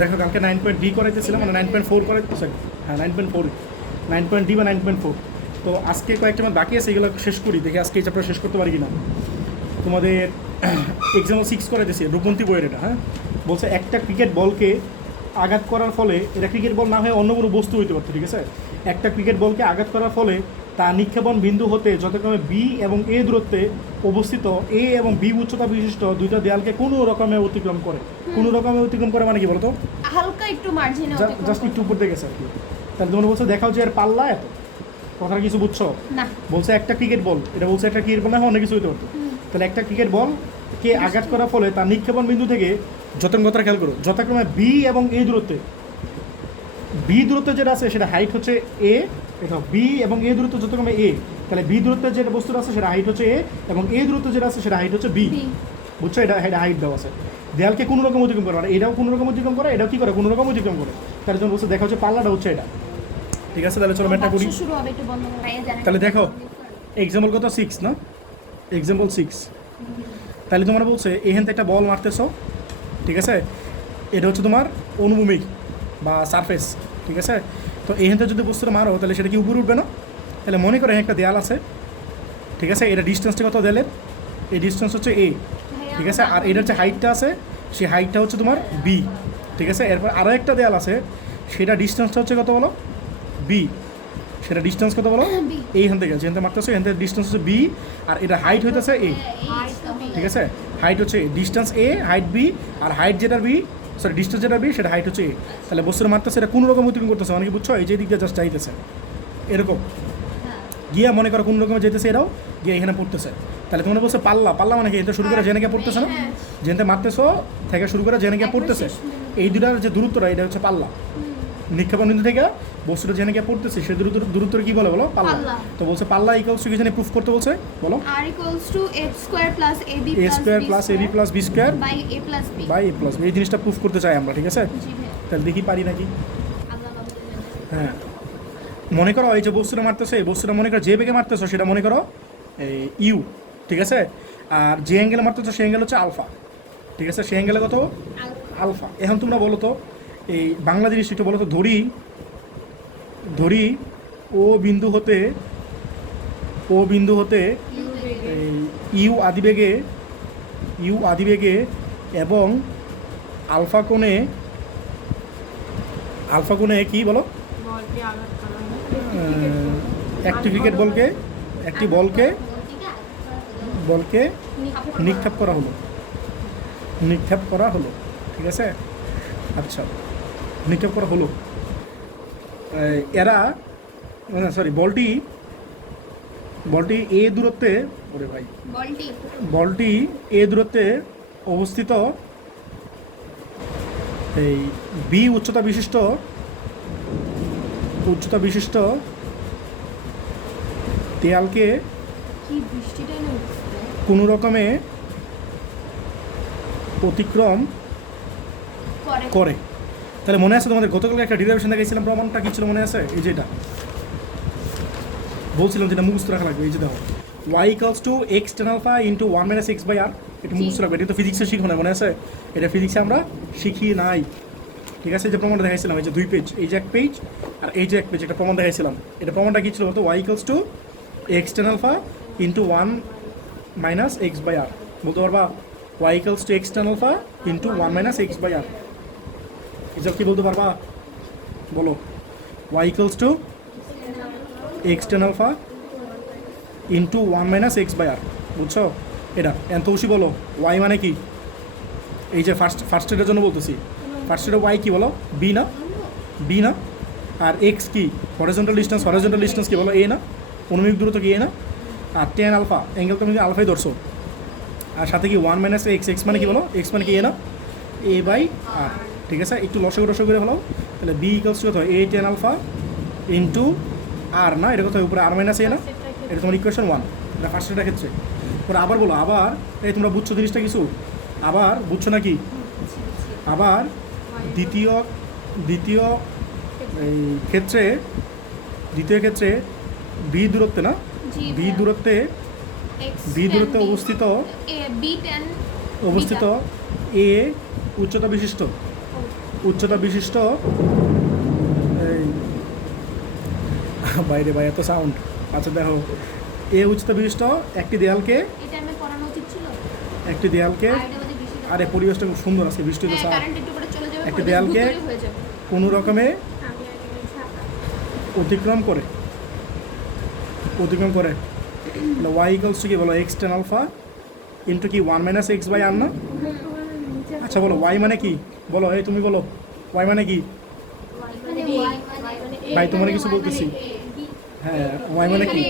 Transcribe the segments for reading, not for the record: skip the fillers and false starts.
দেখো কালকে 9.D করাইতেছিলাম, মানে 9.4 করাইতেছি, হ্যাঁ 9.4, 9.D বা 9.4। তো আজকে কয়েকটা আমার বাকি আছে, এগুলো শেষ করি, দেখি আজকে এই চ্যাপ্টার শেষ করতে পারি কিনা। তোমাদের এক্সাম্পল 6 করাইতেছি, রূপবন্তী বইয়ের এটা। হ্যাঁ, বলছে একটা ক্রিকেট বলকে আঘাত করার ফলে, এটা ক্রিকেট বল না হয়ে অন্য কোনো বস্তু হইতে পারতো, ঠিক আছে। একটা ক্রিকেট বলকে আঘাত করার ফলে তা নিক্ষেপণ বিন্দু হতে যথাক্রমে বি এবং এ দূরত্বে অবস্থিত এ এবং বি উচ্চতা বিশিষ্ট দুইটা দেয়ালকে কোনো রকমে অতিক্রম করে। কোনো রকমে অতিক্রম করে মানে কি বলতো, হালকা একটু মার্জিনে জাস্ট একটু উপর দিয়ে গেছে আর কি। তাহলে তোমরা বলছো দেখাও যে এর পাল্লা এত, কথাটা কিছু বুঝছো না। বলছে একটা ক্রিকেট বল, এটা বলছে একটা ক্রিকেট বল না অনেক কিছু হইতে পারতো। তাহলে একটা ক্রিকেট বল কে আঘাত করার ফলে তার নিক্ষেপণ বিন্দু থেকে কথাটা খেয়াল করো, যথাক্রমে বি এবং এ দূরত্বে, বি দূরত্ব যেটা আছে সেটা হাইট হচ্ছে এ, এটা বি এবং এ দূরত্ব যথাক্রমে এ, তাহলে বি দূরত্বের যেটা বস্তুটা আছে সেটা হাইট হচ্ছে এ এবং এ দূরত্ব যেটা আছে সেটা হাইট হচ্ছে বি। বুঝছো, এটা হাইট দেওয়া আছে। দেয়ালকে কোনো রকম অতিক্রম করে, মানে এটাও কোনো রকম অতিক্রম করে, এটাও কী করে কোনো রকম অতিক্রম করে। তার জন্য বলছে দেখা হচ্ছে পাল্লাটা হচ্ছে এটা, ঠিক আছে। তাহলে চলো ম্যাটটা করি। শুরু হবে, একটু বন্ধ করে তাহলে দেখো এক্সাম্পল কত 6 না, এক্সাম্পল 6। তাহলে তোমরা বলছে এখান থেকে একটা বল মারতেছো, ঠিক আছে, এটা হচ্ছে তোমার অনুভূমিক বা সারফেস, ঠিক আছে। তো এখান থেকে যদি বস্তুটা মারো তাহলে সেটা কি উপরে উঠবে না। তাহলে মনে করো একটা দেয়াল আছে, ঠিক আছে, এটা ডিস্টেন্সটা কত দেয়ালের, এই ডিস্টেন্স হচ্ছে এ, ঠিক আছে, আর এটা হচ্ছে হাইটটা আছে, সেই হাইটটা হচ্ছে তোমার বি, ঠিক আছে। এরপর আরও একটা দেয়াল আছে, সেটা ডিস্টেন্সটা হচ্ছে কত বলো, বি, সেটা ডিস্টেন্স কত বলো, এইখান থেকে যেখান থেকে মারতেছো এখান থেকে ডিস্টেন্স হচ্ছে বি, আর এটা হাইট হইতেছে এ, ঠিক আছে। হাইট হচ্ছে ডিস্টেন্স এ, হাইট বি, আর হাইট যেটা বি, সরি ডিস্টেন্স যেটা বি সেটা হাইট হচ্ছে এ। তাহলে বস্তুটা মারতেছে, এটা কোনো রকম অতিক্রম করতেছে, অনেকে বুঝছো, এই যে দিক দিয়ে জাস্ট যাইতেছে এরকম গিয়া, মনে করো কোনো রকমে যেতেছে, এরাও গিয়ে এখানে পড়তেছে। তাহলে তোমরা বলছো পাল্লা, পাল্লা মানে কি, এটা শুরু করে জেনে গিয়ে পড়তেছে না, জেনতে মারতেছো থেকে শুরু করে জেনে গিয়ে পড়তেছে, এই দুটার যে দূরত্বটা এটা হচ্ছে পাল্লা। নিক্ষেপণ বিন্দু থেকে বস্তুটা জেনে গিয়ে পড়তেছে, সে দূরত্ব কি বলে বলো, পাল্লা। তো বলছে পাল্লা ইকুয়ালস টু কি জানি প্রুফ করতে বলছে, বলো r equals to x square plus ab a square plus ab plus b square by a plus b by a plus b। এই জিনিসটা প্রুফ করতে চাই আমরা, ঠিক আছে। জি ভাই, তাহলে দেখি পারি নাকি। আল্লাহ বাবা জানে। হ্যাঁ, মনে করো এই যে বস্তুটা মারতেছে, এই বস্তুটা মনে করো যে বেগে মারতেছো সেটা মনে করো এই ইউ, ঠিক আছে। আর যে অ্যাঙ্গেলে মারতেছো সেই অ্যাঙ্গেল হচ্ছে আলফা, ঠিক আছে, সেই অ্যাঙ্গেলে কত, আলফা। এখন তোমরা বলো তো এই বাংলা জিনিস একটু বলো তো, ধরি ও বিন্দু হতে এই ইউ আদিবেগে এবং আলফা কোণে কি বলো, একটি ক্রিকেট বলকে নিক্ষেপ করা হলো, ঠিক আছে। আচ্ছা, নিক্ষেপ করা হলো, এরা সরি বলটি এ দূরত্বে, ওরে ভাই, বলটি এ দূরত্বে অবস্থিত এই বি উচ্চতা বিশিষ্ট দেয়ালকে কি বৃষ্টিটা হচ্ছে কোনো রকমে অতিক্রম করে। তাহলে মনে আছে তোমাদের গতকালকে একটা ডিরাইভেশন দেখাইছিলাম, প্রমাণটা কি ছিল মনে আছে, এই যেটা বলছিলাম যেটা মুখস্থ রাখা লাগবে, এই যে দেখো y equals to x tan alpha into 1 minus x by R, এটা মুখস্থ রাখবে। এটা তো ফিজিক্সে শিখো না, মনে আছে, এটা ফিজিক্সে আমরা শিখি নাই, ঠিক আছে। যে প্রমাণটা দেখাইছিলাম, এই যে 2 পেজ, এই যে 1 পেজ আর এই যে 1 পেজ, একটা প্রমাণ দেখাইছিলাম। এটা প্রমাণটা কী ছিল বলতো, y equals to x tan alpha into 1 minus x by R, বলতে পারবা y equals to x tan alpha into 1 minus x by R, এসব কি বলতে পারবা বলো, y equals to x tan alpha into 1 minus x by R, বুঝছো এটা এন্তৌসি বলো। y মানে কি, এই যে ফার্স্ট এটার জন্য বলতেছি, ফার্স্ট এটার y কি বলো, বি না, আর এক্স কি হরিজন্টাল ডিস্টেন্স কি বলো, এ না, অনুভূমিক দূরত্ব কি এ না, আর টেন আলফা অ্যাঙ্গেল তুমি আলফাই ধরছো, আর সাথে কি 1 মাইনাস এক্স মানে কি বলো, এক্স মানে কি এ না, এ বাই আর, ঠিক আছে। একটু লসাগু করে ফেলাও, তাহলে বি ইকুয়ালস টু কত, এ টেন আলফা ইন্টু আর না, এটা কোথায় উপরে আর মাইনাস এ না, এটা তোমার ইকুয়েশন 1, এটা ফার্স্টের ক্ষেত্রে। ওরা আবার বলো, আবার এই তোমরা বুঝছো জিনিসটা কিছু, আবার বুঝছো নাকি, আবার দ্বিতীয় এই ক্ষেত্রে বি দূরত্বে না, বি দূরত্বে অবস্থিত এ উচ্চতা বিশিষ্ট উচ্চতা বিশিষ্ট এই বাইরে ভাই এত সাউন্ড। আচ্ছা দেখো, এ উচ্চতা বিশিষ্ট একটি দেয়ালকে এটা আমি পড়ানো উচিত ছিল। একটি দেয়ালকে আর এটা আমাদের বৃষ্টি আরে পরিবেশটা খুব সুন্দর আছে, বৃষ্টি তো হ্যাঁ, কারেন্ট একটু করে চলে যাবে, একটা পরিবেশ দেয়ালকে ভুতুড়ে হয়ে যাবে। কোনো রকমে আমি আগে বলছি অতিক্রম করে ওয়াই ইকুয়ালস টু কি বলো এক্স টেন আলফা ইন্টু কি 1 মাইনাস এক্স বাই আর না? আচ্ছা বলো ওয়াই মানে কি, বলো এই তুমি বলো ওয়াই মানে কি? ভাই তোমার কিছু বলতেছি। হ্যাঁ ওয়াই মানে কি?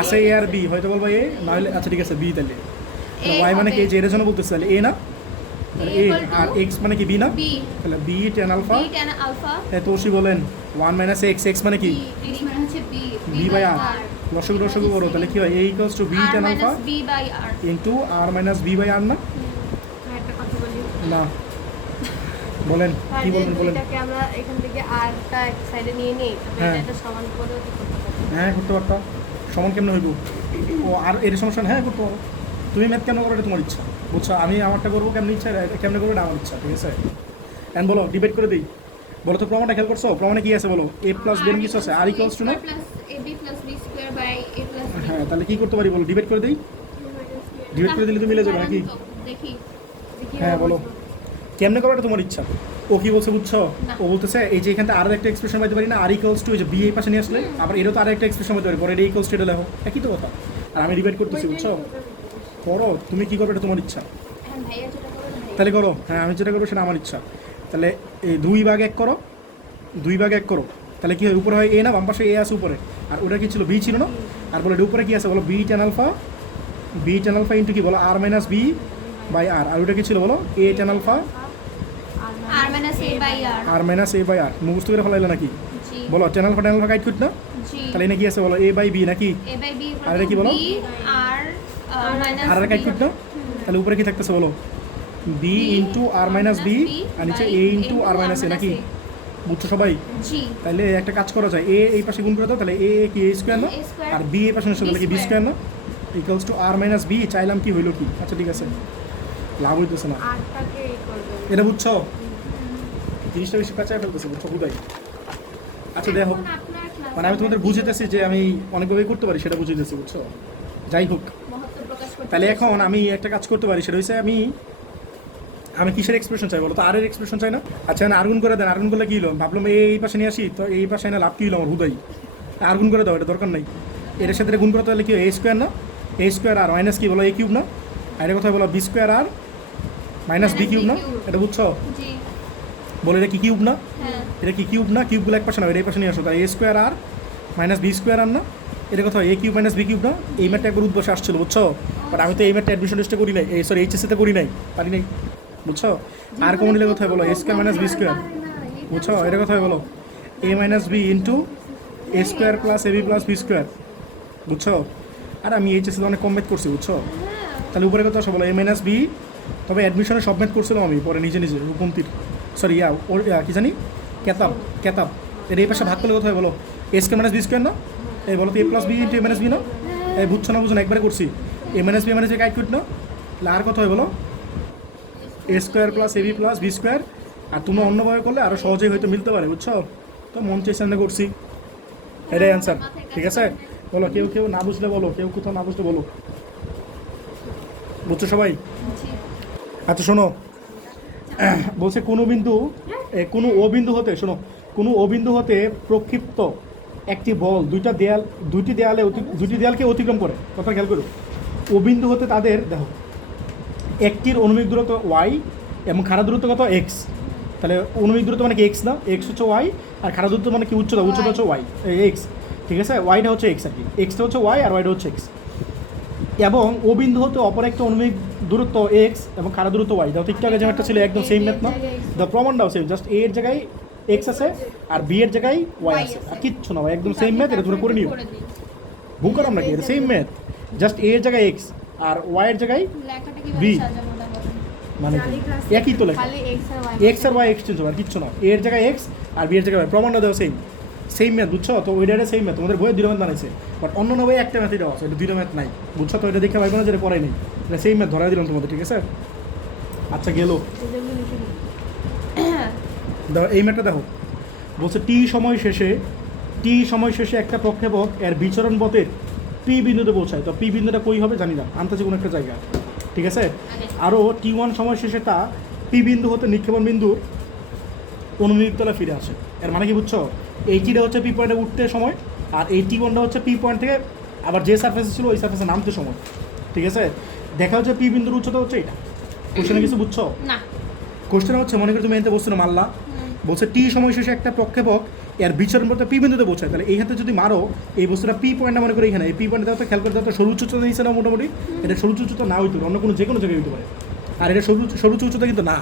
আছে এ আর বি, হয়তো বলবো এ, না হলে আচ্ছা ঠিক আছে বি, তাহলে ওয়াই মানে কি? যে এর জন্য বলতেছি তাহলে এ না, তাহলে এ, আর এক্স মানে কি বি না? বি, তাহলে B tan alpha. B tan alpha, তোষি বলেন 1 মাইনাস এক্স, এক্স মানে কি? বি মানে হচ্ছে বি, বি বাই আর। রসগু করো, তাহলে কি হয়? A equals to B tan alpha B by R. Into R minus B by R না? একটা কথা বলি, না বলেন কি বলবেন বলেন। দুইটাকে আমরা এখান থেকে আরটা এক সাইডে নিয়ে নিই, তাহলে হ্যাঁ। এটা সমান করেও তো করতে পারি। হ্যাঁ করতে পারতাম, সমান কেমনে হইব? ও আর এর সমস্যা না, হ্যাঁ করতে পারো। তুমি ম্যাথ কেমন করো এটা তোমার ইচ্ছা, বুঝছো? আমি আমারটা করবো কেমন ইচ্ছা, এটা কেমনে করবো এটা আমার ইচ্ছা, ঠিক আছে? এন্ড বলো, ডিবেট করে দিই। বলো তো প্রমাণটা খেয়াল করছো? প্রমাণে কি আছে বলো? এ প্লাস বি কিছু আছে, আর ইকুয়ালস টু না? Plus a b plus b square by a plus b. হ্যাঁ তাহলে কি করতে পারি বলো? ডিবেট করে দিই। ডিবেট করে দিলে তো মিলে যাবে নাকি? দেখি দেখি হ্যাঁ আমরা বলো বুঝবো। কেমনে করো এটা তোমার ইচ্ছা। ও কি বলছে বুঝছো? না। ও বলতেছে এই যে এখানে আরো একটা এক্সপ্রেশন পাইতে পারি না, আর ইকুয়ালস টু, এই যে বি এই পাশে নিয়ে আসলে আবার এরও তো আরেকটা এক্সপ্রেশন পাইতে পারি, পরে এটা ইকুয়ালস টু এটা লেখো, একই তো কথা। আর আমি ডিবেট করতেছি, বুঝছো? করো, তুমি কি করবে এটা তোমার ইচ্ছা, এখন ভাইয়া যেটা করে ভাই। তাহলে করো। হ্যাঁ আমি যেটা করবো সেটা আমার ইচ্ছা। তাহলে এই 2 ভাগ 1 করো, 2 ভাগ 1 করো, তাহলে কি হয়? উপরে হয় এ না, বাম পাশে এ আছে উপরে, আর ওটা কি ছিল? বি ছিল না? আর বলো এটা উপরে কি আছে বলো? বি টেন আলফা ইন্টু কি বলো? R minus B by R. আর ওটা কি ছিল বলো? A tan alpha R minus A by R. R minus A by R. মুখস্থ করে ফেলাইলে নাকি? জি বলো টেন আলফা কাইট করত না? জি। তাহলে এনে কি আছে বলো? এ বাই বি নাকি? এ বাই বি আর এটা কি বলো? বি আর মাইনাস আর কাইট করত না? তাহলে উপরে কি থাকতেছে বলো? B into R minus B, আর নিচে এ ইন্টু আর মাইনাস এ নাকি? বুঝছো সবাই? জি। তাহলে একটা কাজ করা যায়, এ এই পাশে গুণ করে দাও, তাহলে এ কি এ স্কোয়ার না? A square, আর বি এই পাশে নিয়ে তাহলে কি বি স্কোয়ার না? ইকুয়ালস টু আর মাইনাস বি। চাইলাম কি হইলো কি? আচ্ছা ঠিক আছে, লাভ হইতেছে না, আরটাকে এই করবে। এটা বুঝছো? জিনিসটা বেশি পেঁচায় ফেলতেছে, বুঝছো বুঝাই? আচ্ছা দেখো, এখন আপনার ক্লাস মানে আমি তোমাদের বুঝাইতেছি যে আমি অনেকভাবে করতে পারি, সেটা বুঝাইতেছি, বুঝছো? যাই হোক, মহত্ব প্রকাশ করতে। তাহলে এখন আমি একটা কাজ করতে পারি, সেটা হচ্ছে আমি কিসের এক্সপ্রেশন চাই বলো তো? আর এর এক্সপ্রেশন চাই না? আচ্ছা না, আর্গুন করে দেন। আর্গুন করলে কি হলো? ভাবলাম এই পাশে নিয়ে আসি, তো এই পাশে না লাভ কি হলো আমার? হুদাই আর্গুন করে দাও, এটা দরকার নাই। এর সাথে গুণ করতে হলে কি হয়? এ স্কোয়ার না? এ স্কোয়ার আর মাইনাস কি বলো? এ কিউব না? আর এটা কথা বলো বি স্কোয়ার আর মাইনাস বি কিউব না? এটা বুঝছো? জি বলে এটা কি কিউব না? হ্যাঁ এটা কি কিউব না? কিউবগুলো এক পাশে না, এটা এই পাশে নিয়ে আসো, তাই এ স্কোয়ার আর মাইনাস বি স্কোয়ার আর না? এটা কথা এ কিউব মাইনাস বি কিউব না? এই ম্যাটটা একবার উদ্বসে আসছিল, বুঝছো? বাট আমি তো এই ম্যাটটা অ্যাডমিশন টেস্টে করি নাই, এই সরি এইচএসসিতে করি নাই, পারি নাই, বুঝছো? আর কমন নিলে কোথায় বলো? এ স্কোয়ার মাইনাস বি স্কোয়ার, বুঝছো? এটা কোথায় বলো? এ minus B into A square plus a b plus B square, বুঝছো? আর আমি এইচএসসিতে অনেক কম ম্যাথ করছি, বুঝছো? তাহলে উপরে কথা আসে বলো এ মাইনাস বি। তবে অ্যাডমিশনে সব ম্যাথ করছিলাম আমি, পরে নিজে রূপন্তির সরি ওর কি জানি কেতাব এর এই পাশে ভাগ করলে কোথায় বলো? এ স্কোয়ার মাইনাস বি স্কোয়ার না? এই বলো তো এ প্লাস বি ইন্টু এ মাইনাস বি না? এই বুঝছো না? বুঝো না? একবারে করছি এ মাইনাস বি গাইড করি না? তাহলে আর কথা হয় বলো? এ square plus a b plus B square. আর তোমরা অন্যভাবে করলে আরও সহজেই হয়তো মিলতে পারে, বুঝছো? তো মন চেয়ে সামনে করছি, এটাই অ্যান্সার, ঠিক আছে? বলো কেউ না বুঝলে বলো, কেউ কোথাও না বুঝলে বলো, বুঝছো সবাই? জি আচ্ছা শোনো, বলছে কোনো ও বিন্দু হতে, শোনো, কোনো ও বিন্দু হতে প্রক্ষিপ্ত একটি বল দুটি দেয়ালকে অতিক্রম করে, কথা খেয়াল করো। ও বিন্দু হতে তাদের দেখো একটির অনুমিক দূরত্ব ওয়াই এবং খাড়া দূরত্ব কত? এক্স। তাহলে অনুমিক দূরত্ব মানে কি? এক্স না? এক্স হচ্ছে ওয়াই, আর খাড়া দূরত্ব মানে কি? উচ্চতা হচ্ছে ওয়াই, এক্স, ঠিক আছে? ওয়াইটা হচ্ছে এক্স আর কি, এক্সটা হচ্ছে ওয়াই আর ওয়াইটা হচ্ছে এক্স। এবং ও বিন্দু হতে অপর একটা অনুমিক দূরত্ব এক্স এবং খাড়া দূরত্ব ওয়াই। দাও ঠিক আগে যেমনটা ছিল একদম সেম ম্যাথ না? দ্য প্রমাণটাও সেম, জাস্ট এর জায়গায় এক্স আছে আর বি এর জায়গায় ওয়াই আছে, আর কিচ্ছু না, একদম সেম ম্যাথ। এটা তোমরা করে নিও, ভুল করাম নাকি? এটা সেম ম্যাথ, জাস্ট এর জায়গায় এক্স আর ওয়াই এর জায়গায় লেখাটা B। কিভাবে সাজাবো না বলেন? মানে কি? একই তো লেখা, খালি এক্স আর ওয়াই। এক্স আর ওয়াই এক্সচেঞ্জ হবে, আর কিচ্ছু না। এর জায়গায় এক্স আর বি এর জায়গায় ওয়াই, প্রমাণটা দেওয়া সেম ম্যাথ, বুঝছো? তো ওইটা সেম ম্যাথ, তোমাদের বইয়ে দুটো ম্যাথ বানাইছে, বাট অন্য বইয়ে একটা ম্যাথই দেওয়া আছে, এটা দুটো ম্যাথ নাই, বুঝছো? তো এটা দেখে পাইবো না যেটা পড়াই নেই, এটা সেম ম্যাথ ধরাই দিলাম তোমাদের, ঠিক আছে? আচ্ছা গেল। দেখো এই ম্যাটটা দেখো, বলছে টি সময় শেষে একটা প্রক্ষেপক এর বিচরণ পথের পি বিন্দুতে পৌঁছায়। তো পি বিন্দুটা কই হবে জানি না, আন্তাজে কোনো একটা জায়গা, ঠিক আছে। আরও T1 সময় শেষে তা পি বিন্দু হতে নিক্ষেপণ বিন্দুর অনুমিত তলে ফিরে আসে। এর মানে কি বুঝছো? এই টিটা হচ্ছে পি পয়েন্টে উঠতে সময়, আর এই T1টা হচ্ছে পি পয়েন্ট থেকে আবার যে সার্ফেসে ছিল ওই সার্ফেসে নামতে সময়, ঠিক আছে। দেখা হচ্ছে পি বিন্দুর উচ্চতা হচ্ছে এটা। কোশ্চেনে কিছু বুঝছো? না। কোশ্চেন হচ্ছে মনে করি তুমি এতে বস্তু মারলা, বলছে টি সময় শেষে একটা প্রক্ষেপক এর বিচরণ পথে পি বিন্দুতে পৌঁছায়। তাহলে এই হাতে যদি মারো এই বস্তুটা পি পয়েন্টটা মনে করি এখানে, এই পি পয়েন্টে দেওয়া খেয়াল করে দেওয়া সর্বোচ্চ উচ্চতা দিয়েছে না মোটামুটি, এটা সর্বোচ্চ উচ্চতা না হইতো, অন্য কোনো যে কোনো জায়গায় হইতে পারে। আর এটা সর্বোচ্চ উচ্চতা কিন্তু না,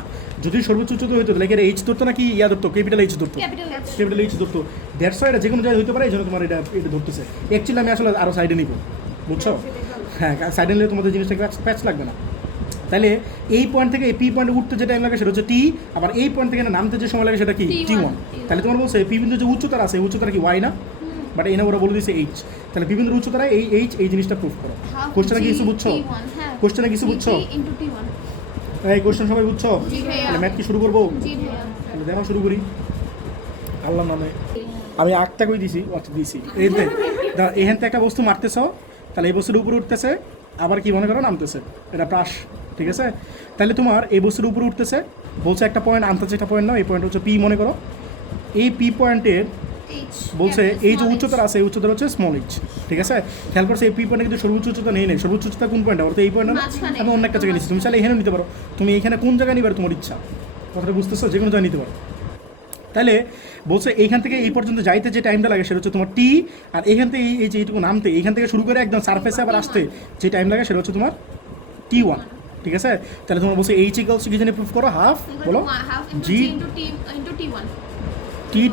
যদি সর্বোচ্চ উচ্চতা হইতো তাহলে এটা এইচ ধরতো নাকি ইয়া ধরতো, ক্যাপিটাল এইচ ধরতো, ক্যাপিটাল এইচ ধরতো। দ্যাটস ওয়াই এটা যে কোনো জায়গায় হইতে পারে, এই জন্য তোমার এটা ধরতেছে। অ্যাকচুয়ালি আমি আসলে আরও সাইডে নিব, বুঝছো? হ্যাঁ, সাইডে নিলে তোমাদের জিনিসটা প্যাচ লাগবে না। তাহলে এই পয়েন্ট থেকে এই পি পয়েন্টে উঠতে যে টাইম লাগে সেটা হচ্ছে টি, আবার এই পয়েন্ট থেকে নামতে যে সময় লাগে সেটা কি T1। তাহলে তোমার বলছে পি বিন্দু যে উচ্চতার আছে উচ্চতার কি ওয়াই না, বাট এনে ওরা বলে দিয়েছে এইচ। তাহলে পি বিন্দুর উচ্চতারা এই এইচ, এই জিনিসটা প্রুফ করো। কোশ্চেনে কিছু বুঝছো? কোশ্চেনে কিছু বুঝছো? এই কোশ্চেন সবাই বুঝছো? তাহলে ম্যাথ কি শুরু করবো? তাহলে দেখো শুরু করি আল্লাহ নামে। আমি আটটা কই দিছি, আচ্ছা দিছি। এই এখান থেকে একটা বস্তু মারতেছ, তাহলে এই বস্তুর উপরে উঠতেছে, আবার কি মনে করো নামতেছে, এটা প্রাস, ঠিক আছে। তাহলে তোমার এই বস্তুর উপরে উঠতেছে, বলছে একটা পয়েন্ট আনতেছে, একটা পয়েন্ট নাও, এই পয়েন্ট হচ্ছে পি মনে করো। এই পি পয়েন্টের বলছে এই যে উচ্চতা আছে এই উচ্চতা হচ্ছে স্মল এইচ, ঠিক আছে। খেয়াল করছে এই পি পয়েন্টে কিন্তু সর্বোচ্চ উচ্চতা নেই, সর্বোচ্চ উচ্চতা কোন পয়েন্ট? ওর তো এই পয়েন্ট না, আমি অন্য একটা জায়গায় নিচ্ছি। তুমি চাইলে এখানেও নিতে পারো, তুমি এখানে কোন জায়গায় নিবে তোমার ইচ্ছা, কথাটা বুঝতেছো? যে কোনো জায়গায় নিতে পারো। তাহলে বলছে এইখান থেকে এই পর্যন্ত যাইতে যে টাইমটা লাগে সেটা হচ্ছে তোমার টি, আর এখান থেকে এই যে এইটুকু নামতে এইখান থেকে শুরু করে একদম সারফেসে আবার আসতে যে টাইম লাগে সেটা হচ্ছে তোমার T1, ঠিক আছে। তাহলে তোমার বলছে এইচ ইকুয়ালস কি জানি প্রুফ করো, হাফ বলো জি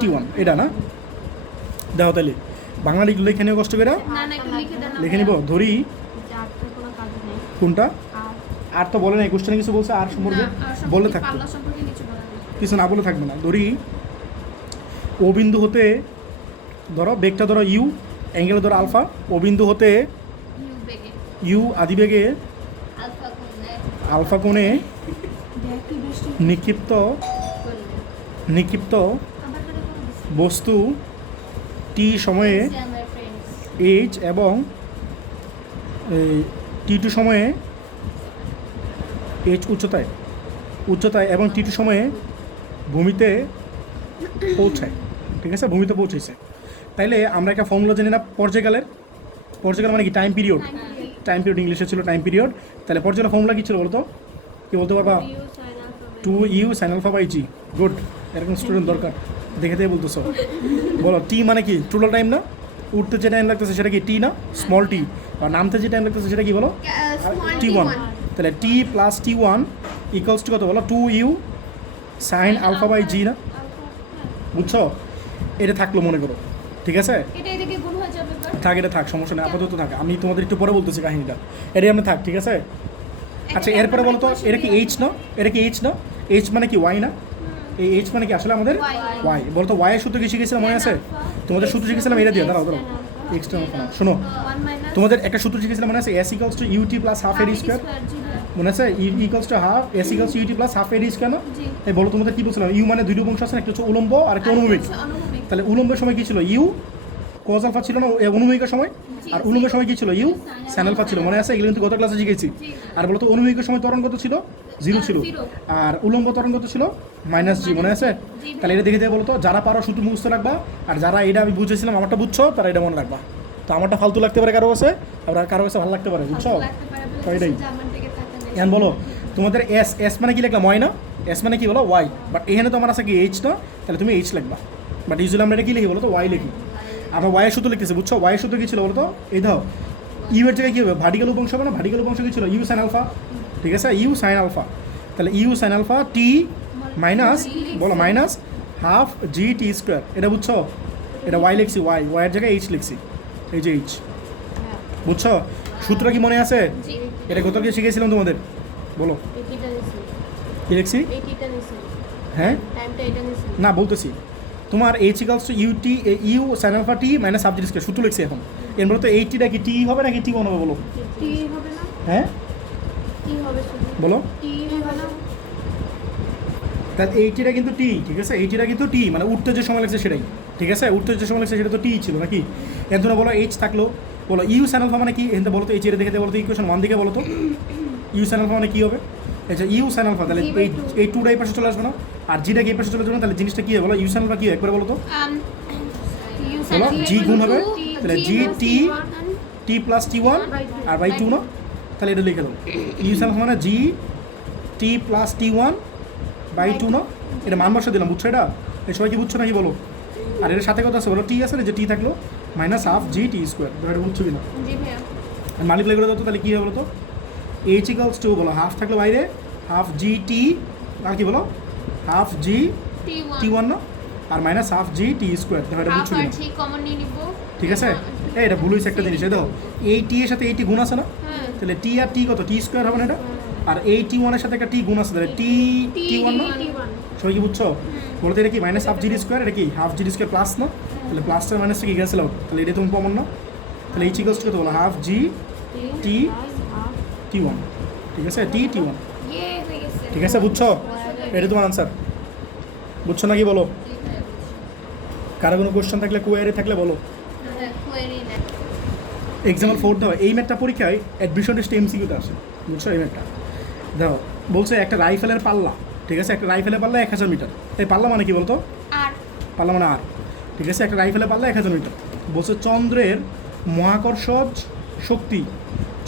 T1, এটা না দাও। তাহলে বাংলা লিখলে এখানেও কষ্ট করে লিখে নিব। ধরি কোনো কাজ নেই। কোনটা আর আর তো বলে না, কোশ্চেনে কিছু বলছে আর সম্পর্কে বলে থাকবে, কিছু না বলে থাকবে না। ধরি ও বিন্দু হতে ধরো বেগটা ধরো ইউ, অ্যাঙ্গেল ধরো আলফা, ও বিন্দু হতে ইউ আদিবেগে আলফা কোণে নিক্ষিপ্ত বস্তু টি সময়ে এইচ এবং T2 সময়ে এইচ উচ্চতায় এবং T2 সময়ে ভূমিতে পৌঁছায়, ঠিক আছে, ভূমিতে পৌঁছেছে। তাইলে আমরা একটা ফর্মুলা জানি না পর্যায়কাল মানে কি টাইম পিরিয়ড ইংলিশে ছিল টাইম পিরিয়ড। তাহলে পর্যায়কাল ফর্মুলা কী ছিল বলতো, কি বলতে পারবা? 2u sin alpha by g। Good, এরকম স্টুডেন্ট দরকার, দেখে বলতেছ। বলো টি মানে কি? টোটাল টাইম না, উঠতে যে টাইম লাগতেছে সেটা কি টি না, স্মল টি, আর নামতে যে টাইম লাগতেছে সেটা কি বলো T1। তাহলে টি প্লাস T1 ইকুয়ালস টু কত বলো 2u sin alpha by g না, বুঝছো? এটা থাকলো মনে করো, ঠিক আছে। থাক, এটা থাক, সমস্যা নেই, আপাতত থাক। আমি তোমাদের একটু পরে বলতেছি কাহিনীটা, এটাই আমরা থাক, ঠিক আছে। আচ্ছা এরপরে বলো তো এটা কি এইচ না, এইচ মানে কি ওয়াই না, এই এইচ মানে কি আসলে আমাদের ওয়াই। বলতো ওয়াই এর সূত্র কি শিখেছিলাম মনে আছে? তোমাদের সূত্র শিখেছিলাম এটা দিয়ে, দাঁড়াও এক্সটার্নাল ফাংশন। শোনো, তোমাদের একটা সূত্র শিখেছিলাম মনে আছে, s equals to u t plus half a d square, মনে আছে? Equals to half s equals to u t plus half a d square না? এই বলো তোমাদের কি বলছিলাম, ইউ মানে দুটো অংশ আছে, একটা হচ্ছে উলম্ব আর একটা অনুভূমিক। তাহলে উলম্বের সময় কি ছিল ইউ কজ আলফা ছিল না অনুভূমিকের সময়, আর উলম্বের সময় কি ছিল ইউ সাইন আলফা ছিল, মনে আছে? এগুলো কিন্তু গত ক্লাসে শিখেছি। আর বলো তো অনুভূমিকের সময় ত্বরণ কত ছিল? 0 ছিল, আর উলম্ব ত্বরণ কত ছিল? -g, মনে আছে? তাহলে এটা দেখে দিয়ে বলো তো, যারা পারো শুধু মুখস্থ রাখবা, আর যারা এটা আমি বুঝেছিলাম আমারটা বুঝছো তারা এটা মনে রাখবা। তো আমারটা ফালতু লাগতে পারে কারো কাছে, আবার কারো কাছে ভালো লাগতে পারে, বুঝছো? তো এটাই। এখন বলো তোমাদের এস মানে কি লিখলাম ওয়াই না, এস মানে কি বলো ওয়াই, বাট এখানে তো আমার আছে কি এইচ না, তাহলে তুমি এইচ লিখবা। বাট ইউজুয়ালি আমরা এটা কি লিখি বলো তো ওয়াই লিখি। আমরা ওয়াইয়ের সূত্র লিখতেছি, বুঝছো? ওয়াইয়ের সূত্র কী ছিল বলো তো, এই দাও ইউ এর জায়গায় কী হবে ভার্টিক্যাল উপাংশ হবে না, ভার্টিক্যাল উপাংশ কী ছিল ইউ সাইন আলফা, ঠিক আছে, ইউ সাইন আলফা। তাহলে u sine alpha t minus বলো minus half g t square, এটা বুঝছো? এটা ওয়াই লিখছি, ওয়াইয়ের জায়গায় এইচ লিখছি, এই যে এইচ, বুঝছো? সূত্র কি মনে আছে? এটা কত কি শিখেছিলাম তোমাদের, বলো কি লিখছি? হ্যাঁ না বলতেছি তোমার h equals to u t u sine alpha t minus half g square, সূত্র লিখছি। এখন এরপর তো এইটিটা কি টি হবে নাকি T1 হবে বলো? হ্যাঁ বলো। তাহলে এইটিটা কিন্তু টি, ঠিক আছে, এইটিটা কিন্তু টি, মানে উঠতে যে সময় লাগছে সেটাই, ঠিক আছে, উঠতে যে সময় লাগছে সেটা তো টি ছিল নাকি। এর জন্য বলো এইচ থাকলো, বলো ইউ সাইন আলফা মানে কি, এখানে বলো তো এইচ এর দেখে বলো তো ইকুয়েশন 1 দিকে বলো তো ইউ সাইন আলফা মানে কি হবে। আচ্ছা ইউ সাইন আলফা, তাহলে এই টুটা এই পাশে চলে আসবে না, আর জিটাকে এই পাশে চলে যাবে না, তাহলে জিনিসটা কি হবে বলো, ইউ সাইন আলফা কি হয় একবার বলো তো, বলো জি গুণ হবে, তাহলে g t t plus t one R by two না, তাহলে এটা লিখে দাও ইউ সাইন আলফা মানে g t plus t one by two না, এটা মান বসে দিলাম, বুঝছো এটা, এই সবাই কি বুঝছো নাকি বলো। আর এর সাথে কথা আছে বলো টি আছে না, যে টি থাকলো minus half g t square, এটা বুঝছো কিনা, জি ভাইয়া। মাল্টিপ্লাই করে দাও তো, তাহলে কী হবে বলো তো, এইচ ইকালস টু বলো হাফ থাকলো বাইরে, হাফ জি টি আর কি বলো হাফ জি টি ওয়ান না, আর minus half g t square, দেখো এটা হাফ বুঝছো আর কিনা, জি কমন নিয়ে নিব। ঠিক আছে। এই এটা ভুল হয়েছে একটা জিনিস, এই দেখো এই টি এর সাথে এই টি গুণ আছে না, হ্যাঁ তাহলে টি আর টি কত টি স্কোয়ার হবে না এটা, আর এই টি ওয়ানের সাথে একটা টি গুণ আছে, তাহলে টি টি ওয়ান না, সবাই কি বুঝছো বলতে, এটা কি মাইনাস হাফ জি স্কোয়ার, এটা কি হাফ জি স্কোয়ার প্লাস না, তাহলে প্লাসটা মাইনাসটা কি ক্যান্সেল আউট, তাহলে এটা তুমি কমন না, তাহলে এইচ ইকালস টু কত বলো half g t T one, ঠিক আছে, টি টি ওয়ান, ইয়ে হয়ে গেছে। ঠিক আছে, বুঝছো, এটা তোমার আনসার, বুঝছো নাকি বলো। কারো কোনো কোয়েশ্চেন থাকলে কোয়ারি থাকলে বলো। কোয়েরি না। এক্সাম্পল 4 দাও, এই ম্যাথটা পরীক্ষায় অ্যাডমিশন টেস্ট এমসিকিউতে আসে, বুঝছো এই ম্যাথটা দাও, বলছে একটা রাইফেলের পাল্লা, ঠিক আছে, একটা রাইফেলের পাল্লা 1000 মিটার, এই পাল্লা মানে কি বলতো, আর পাল্লা মানে আর, ঠিক আছে, একটা রাইফেলের পাল্লা 1000 মিটার, বলছে চন্দ্রের মহাকর্ষজ শক্তি,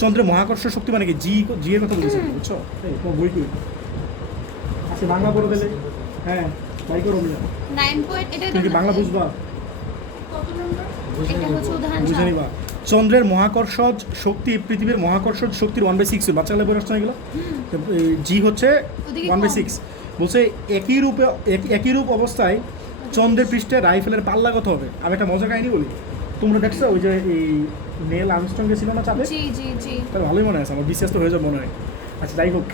চন্দ্রের মহাকর্ষ শক্তি মানে কি জি, জি এর কথা বলছে, বুঝছো, এই তোমার বই কই আচ্ছা বাংলা করে দিলে, হ্যাঁ তাই করো মিয়া, 9 পয়েন্ট এটা তুমি কি বাংলা বুঝবা, কত নম্বর? এটা হচ্ছে উদাহরণ বুঝে ছয়। নিবা। চন্দ্রের মহাকর্ষজ শক্তি পৃথিবীর মহাকর্ষজ শক্তির 1/6, বাচ্চাগুলো বলে আসছে না এগুলো, জি হচ্ছে ওদিকে 1/6, বলছে একই রূপ অবস্থায় চন্দ্রের পৃষ্ঠে রাইফেলের পাল্লা কত হবে। আমি একটা মজা কাহিনী বলি, তোমরা দেখছো ওই যে এই নেল আর্মস্ট্রং গেছিল না চাঁদে, জি জি জি। তাহলে ভালোই মনে আছে, আমার বিশ্বাস তো হয়ে যাবে মনে হয়। আচ্ছা যাই হোক,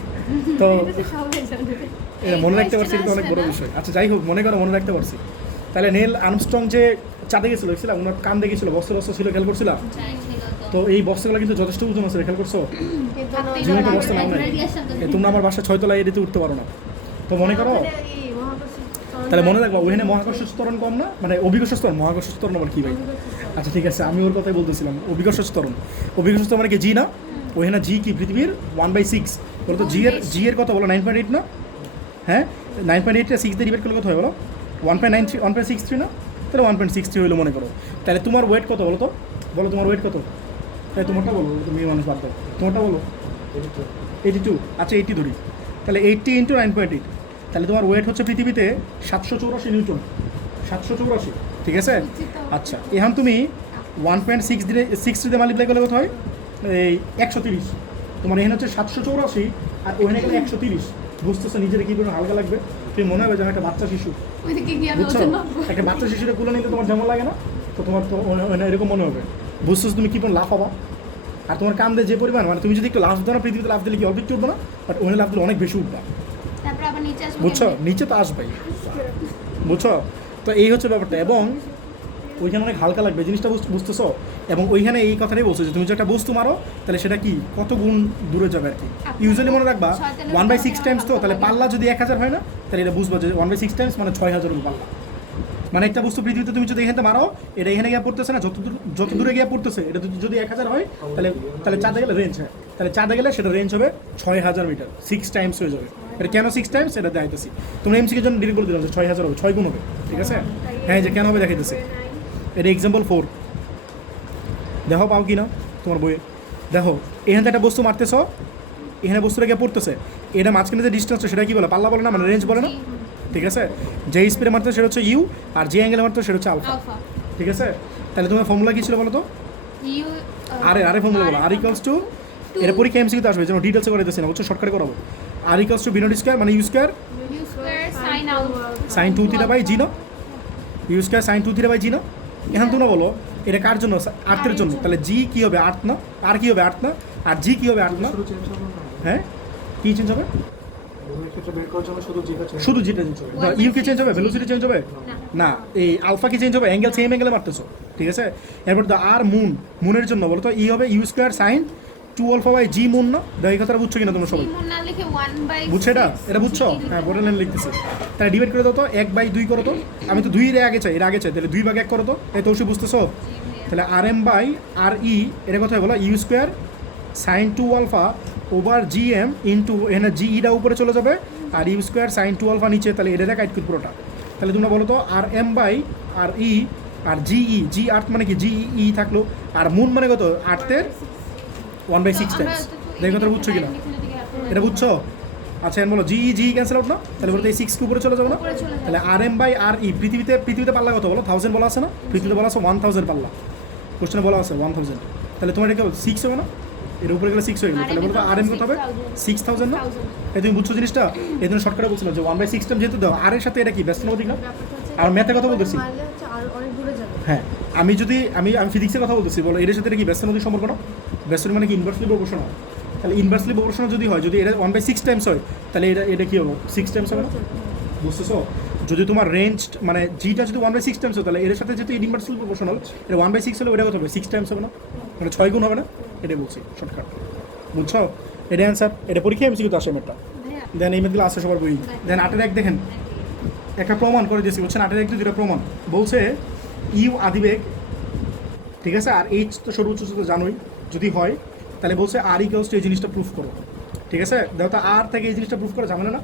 তো সবাই জানে। এটা মনে রাখতে পারছি, question এটা অনেক বড় আসবে না? বিষয়। আচ্ছা যাই হোক, মনে করো মনে রাখতে পারছি, তাহলে নেল আর্মস্ট্রং যে চাঁদে গেছিল দেখছিলাম, ওনার কান দেখেছিল বস্ত্র বস্ত্র ছিল, খেয়াল করছিলাম, যাই ছিল তো এই বস্তাগুলো কিন্তু যথেষ্ট ওজন আছে, খেয়াল করছো, কিন্তু আপনি জীবনে তো বলেন, বস্তা নাও নাই, লাইব্রেরি আসেন তো। তোমরা আমার বাসা 6 তলায় এদিকে উঠতে পারো না, তো মনে করো, তাহলে মনে রাখবা ওখানে মহাকর্ষ স্তরণ কম না, মানে অভিকর্ষ স্তরণ, মহাকর্ষ স্তরণ আবার কি ভাই, আচ্ছা ঠিক আছে, আমি ওর কথাই বলতেছিলাম, অভিকর্ষ স্তরণ, অভিকর্ষ স্তরণ মানে কি জি না, ওখানে জি কি পৃথিবীর 1/6, বলো তো জি এর কত বলো 9.8 না, হ্যাঁ 9.8 6 দিয়ে ডিভাইড করলে কত হয় বলো, 1.93 1.63 না, তাহলে 1.63 হইলো মনে করো, তাহলে তোমার ওয়েট কত বলো তো, বলো তোমার ওয়েট কত, তাহলে তোমারটা বলো, তুমি মানুষ বাদ দাও, তোমারটা বলো 82, আচ্ছা 80 ধরি, তাহলে 80 ইন্টু 9.8, তাহলে তোমার ওয়েট হচ্ছে পৃথিবীতে 784 নিউটন, 784, ঠিক আছে। আচ্ছা এখন তুমি 1.6 দিয়ে 60 দিয়ে মাল্টিপ্লাই করলে কত হয়, এই 130, তোমার এখানে হচ্ছে 784 আর ওখানে গেলে 130, বুঝতেছো নিজের কী করে হালকা লাগবে, তুমি মনে হবে যে আমি একটা বাচ্চা শিশু, ওইদিকে গিয়ে আমি বুঝছো, ওজন মাপবো। একটা বাচ্চা শিশুটা কুলে নিতে তোমার যেমন লাগে না, তো তোমার তো এরকম মনে হবে, বুঝতেছো তুমি কী পরিমাণ লাভ হবা, আর তোমার কান্দে যে পরিমাণ, মানে তুমি যদি একটু লাভ দাও না, পৃথিবীতে লাভ দিলে কি অল্প একটু উঠবো না, বাট ওখানে লাভ দিলে অনেক বেশি উঠবা, তারপর আবার নিচে আসবো। বুঝছো, নিচে তো আসবেই, বুঝছো, তো এই হচ্ছে ব্যাপারটা, এবং ওইখানে অনেক হালকা লাগবে জিনিসটা, বুঝতেছো, এবং ওইখানে এই কথাটাই বলছো যে তুমি যে একটা বস্তু মারো তাহলে সেটা কি কত গুণ দূরে যাবে আর কি, ইউজুয়ালি মনে রাখবা 1/6 টাইমস, তো তাহলে পাল্লা যদি 1000 হয় না, তাহলে এটা বুঝবা যে 1/6 টাইমস মানে 6000 পাল্লা, মানে একটা বস্তু পৃথিবীতে তুমি যদি এখানে মারো, এটা এখানে গিয়ে পড়তেছে না, যত দূরে গিয়ে পড়তেছে, এটা যদি 1000 হয়, তাহলে চাঁদে গেলে রেঞ্জ হয়, তাহলে চাঁদে গেলে সেটা রেঞ্জ হবে 6000 মিটার, 6 টাইমস হয়ে যাবে, এটা কেন 6 টাইমস এটা দেখাইতেছি, তোমরা এমসিকের জন্য ডিল করে দিলাম যে 6000 হবে, 6 গুণ হবে, ঠিক আছে, হ্যাঁ যে কেন হবে দেখাইতেছি, এটা এক্সাম্পল 4 দেখো পাও কি না তোমার বইয়ে, দেখো এখানে তো একটা বস্তু মারতেছ, এখানে বস্তুটা গিয়ে পড়তেছে, এটা মাঝখানে যে ডিস্টেন্স সেটা কি বলে, পাল্লা বলে না, মানে রেঞ্জ বলে না, ঠিক আছে, যে স্পিডে মারতে সেটা হচ্ছে ইউ, আর যে অ্যাঙ্গেলে মারতে সেটা হচ্ছে আলফা, আলফা ঠিক আছে। তাহলে তোমার ফর্মুলা কি ছিল বলো তো, ইউ আরে ফর্মুলা বলো, আর ইকুয়ালস টু, এটা পরীক্ষা এমসিকিউতে আসবে, যেন ডিটেলসে করে দিতেছি না, বুঝছো, শর্টকাটে করাবো, R equals to B naught square মানে u square u square sine alpha sine 2 theta by g না, u square sine 2 theta by g না, এখন তোমরা বলো এটা কার জন্য, আর্থের জন্য, তাহলে জি কী হবে আর্থ না, আর কী হবে আর্থ না, আর জি কী হবে আর্থ না, হ্যাঁ কী চেঞ্জ হবে, শুধু জিটা চেঞ্জ হবে, ইউ কি চেঞ্জ হবে, ভেলোসিটি চেঞ্জ হবে না, এই আলফা কি চেঞ্জ হবে, অ্যাঙ্গেল সেম অ্যাঙ্গেলে মারতেছো, ঠিক আছে। এরপর তো আর মুনের জন্য বলো তো ই হবে u square sine two alpha by g মুন না, দেখো এই কথাটা বুঝছো কিনা তোমরা সবাই? না লিখে 1/6 বুঝছো এটা বুঝছো? হ্যাঁ বড় লাইন লিখতেছি। তাহলে ডিভাইড করে দাও তো 1/2 করো তো। আমি তো 2 এর আগে চাই, তাহলে 2/1 করো তো। এই তো অবশ্যই বুঝতেছো। তাহলে আর এম বাই আর ই এটা কোথায় বলো? U square sine 2 alpha over g m into এখানে জি ইটা উপরে চলে যাবে আর ইউ স্কোয়ার সাইন 2 আলফা নিচে, তাহলে এটা কাইট করি পুরোটা। তাহলে তোমরা বলো তো R M by R E R g e, g earth মানে কি জি ই থাকলো, আর মুন মানে কত? আর্থের 1/6 টাইমস। দেখো কথা বুঝছো কিনা? এটা বুঝছো? আচ্ছা এখন বলো জি ক্যান্সেল আউট না, তাহলে বলতে এই 6 কে উপরে চলে যাবে না? তাহলে আর এম বাই আর ই পৃথিবীতে পাল্লা কত বলো? 1000 বলা আছে না? পৃথিবীতে বলা আছে 1000 পাল্লা, কোশ্চেনে বলা আছে 1000। তাহলে তোমার এটা 6 হবে না? এর উপরে গেলে 6 হয়ে গেল। তাহলে বলতো আর এম কত হবে? 6000 না? এই তুমি বুঝছো জিনিসটা? এই জন্য শর্টকাটে বলছিলাম যে 1/6 টাইম যেহেতু দাও আর এর সাথে এটা কি ব্যস্তানুপাতিক না? আর ম্যাথের কথা বলতেছি। মারলে হচ্ছে আর অনেক দূরে যাবে। হ্যাঁ আমি ফিজিক্সের কথা বলতেছি, বলো এর সাথে এটা কি ব্যস্তানুপাতিক সম্পর্ক না? ব্যস্তানুপাতিক মানে কি ইনভার্সলি প্রপোর্শনাল। তাহলে ইনভার্সলি প্রপোর্শনাল যদি হয়, যদি এটা 1/6 টাইমস হয়, তাহলে এটা কি হবে? 6 টাইমস হবে না? বুঝতেছো? যদি তোমার রেঞ্জ মানে জিটা যদি 1/6 টাইমস হয়, তাহলে এর সাথে যেহেতু ইনভার্সলি প্রপোর্শনাল, এটা 1/6 হলে ওটা কত হবে? 6 টাইমস হবে না? মানে 6 গুণ হবে না? এটাই বলছি শর্টকাট। বুঝছো? এটা অ্যান্সার। এটা পরীক্ষা এমসিকিউ তো আসে ম্যাথটা। দেন এই ম্যাথগুলো আসে সবার বই। দেন 8 এর 1 দেখেন, একটা প্রমাণ করে দিয়েছি, বুঝছেন? 8 এর 1 যেটা প্রমাণ বলছে ইউ আদিবেগ, ঠিক আছে, আর এইচ তো সর্বোচ্চ তো জানোই, যদি হয় তাহলে বলছে আর ইকুয়ালস টু এই জিনিসটা প্রুফ করো, ঠিক আছে? দেখো তো আর থেকে এই জিনিসটা প্রুফ করা যাবে না,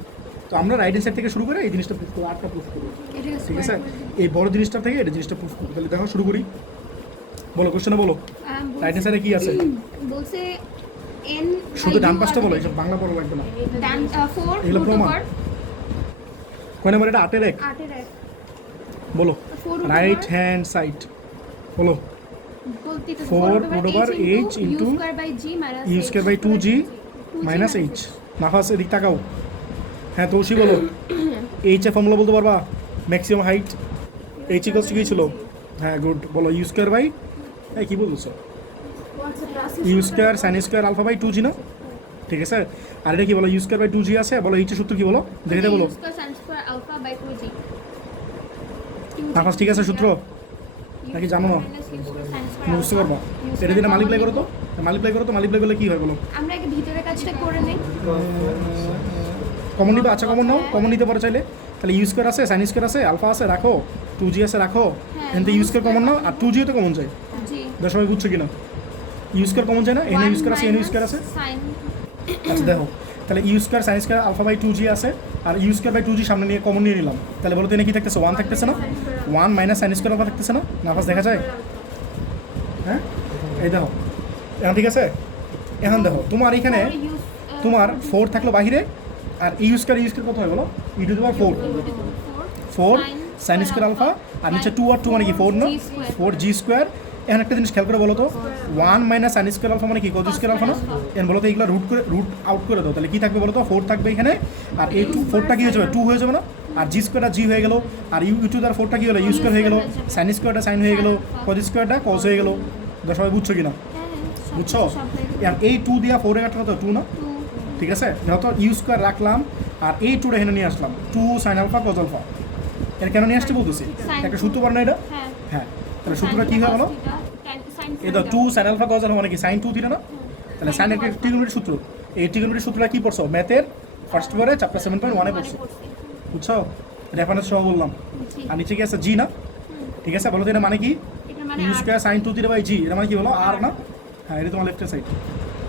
তো আমরা রাইট হ্যান্ড সাইড থেকে শুরু করে এই জিনিসটা প্রুফ করবো, আরটা প্রুফ করবো, ঠিক আছে? এই বড় জিনিসটা থেকে এটা জিনিসটা প্রুফ করবো। তাহলে দেখো শুরু করি, বলো কোশ্চেনে বলো রাইট হ্যান্ড সাইডে কি আছে? বলছে n শুধু ডান পাশটা বলো, এইসব বাংলা পড়ো একদম না। ডান 4 এগুলো প্রমাণ। কয় নাম্বার এটা? 8 এর 1 8 এর 1 বলো 4 রাইট হ্যান্ড সাইড বলো। 4 root over h into u square by 2g minus h। নাফাস এদিক তাকাও। হ্যাঁ তৌসি বলো এইচ এর ফর্মুলা বলতে পারবা? Maximum height H equals two কি ছিল? হ্যাঁ গুড, বলো ইউ স্কোয়ার বাই এই কি বলছো? U square sine square alpha by 2g না, ঠিক আছে? আর এটা কি বলো? ইউ স্কোয়ার বাই 2g আছে, বলো এইচ এর সূত্র কি বলো? দেখে বলো নাফাস, ঠিক আছে সূত্র নাকি জানো না? বুঝতে পারবা? এটা দিয়ে মাল্টিপ্লাই করো তো, মাল্টিপ্লাই করলে কি হয় বলো? আমরা আগে ভিতরের কাজটা করে নেই। কমন নিবে? আচ্ছা কমন নাও, কমন নিতে পারো চাইলে। তাহলে ইউ স্কোয়ার আছে, সাইন স্কোয়ার আছে, আলফা আছে, রাখো। 2g আছে, রাখো। এখান ইউ স্কোয়ার কমন নাও, আর 2g তো কমন যায়। জি দেখো সবাই বুঝছো কিনা? ইউ স্কোয়ার কমন যায় না? এখানে ইউ স্কোয়ার আছে, এখানে ইউ স্কোয়ার আছে। sin আচ্ছা দেখো, তাহলে u square sine square alpha by 2g আছে, আর ইউ স্কোয়ার বাই 2g সামনে নিয়ে কমন নিয়ে নিলাম। তাহলে বলো তো এখানে কি থাকতেছে? 1 থাকতেছে না? 1 মাইনাস সাইন স্কোয়ার আলফা থাকতেছে না? নাফাস দেখা যায়? হ্যাঁ এই দেখো এখন ঠিক আছে। এখন দেখো তোমার এখানে তোমার 4 থাকলো বাহিরে, আর ইউ স্কোয়ার কত হয় বলো? E to the power 4 sine square alpha, আর নিচে 2 আর 2 মানে কি 4 না? 4g square. এখন একটা জিনিস খেয়াল করে বলো তো 1 মাইনাস সাইন স্কোয়ার আলফা মানে কি কজ স্কোয়ার আলফা না? এখন বলো তো এইগুলো রুট আউট করে দাও, তাহলে কি থাকবে বলো তো? 4 থাকবে এখানে, আর এই 4টা কি হয়ে যাবে? 2 হয়ে যাবে না? আর জি স্কোয়ারটা জি হয়ে গেল, আর ইউ টু দ্বারা 4টা কি হলো? ইউ স্কোয়ার হয়ে গেল, সাইন স্কোয়ারটা সাইন হয়ে গেল, কজ স্কোয়ারটা কজ হয়ে গেল। সবাই বুঝছো কিনা? বুঝছো? এখন এই 2 দিয়া 4 এর কাটা কত? 2 না, ঠিক আছে? যত ইউ স্কোয়ার রাখলাম, আর এই 2টা এখানে নিয়ে আসলাম, 2 সাইন আলফা কজ আলফা। এর কেন নিয়ে আসতে বলতেছি? একটা সূত্র পার না এটা? হ্যাঁ তাহলে সূত্রটা কি হয় বলো? এটা 2 সাইন আলফা কজ আলফা মানে কি সাইন 2 থিটা না? তাহলে সাইন একটা ট্রিগোনোমেট্রি সূত্র। এই ট্রিগোনোমেট্রি সূত্রটা কি পড়ছো ম্যাথের ফার্স্ট ইয়ারে চ্যাপ্টার 7.1 এ পড়ছো, বুঝছো? রেফারেন্স সহ বললাম। আর নিচে কি আছে? জি না, ঠিক আছে? বলো তো এটা মানে কি? U square sine 2 theta by g, এটা মানে কি বলো? আর না? হ্যাঁ এটা তোমার লেফট হ্যান্ড সাইড।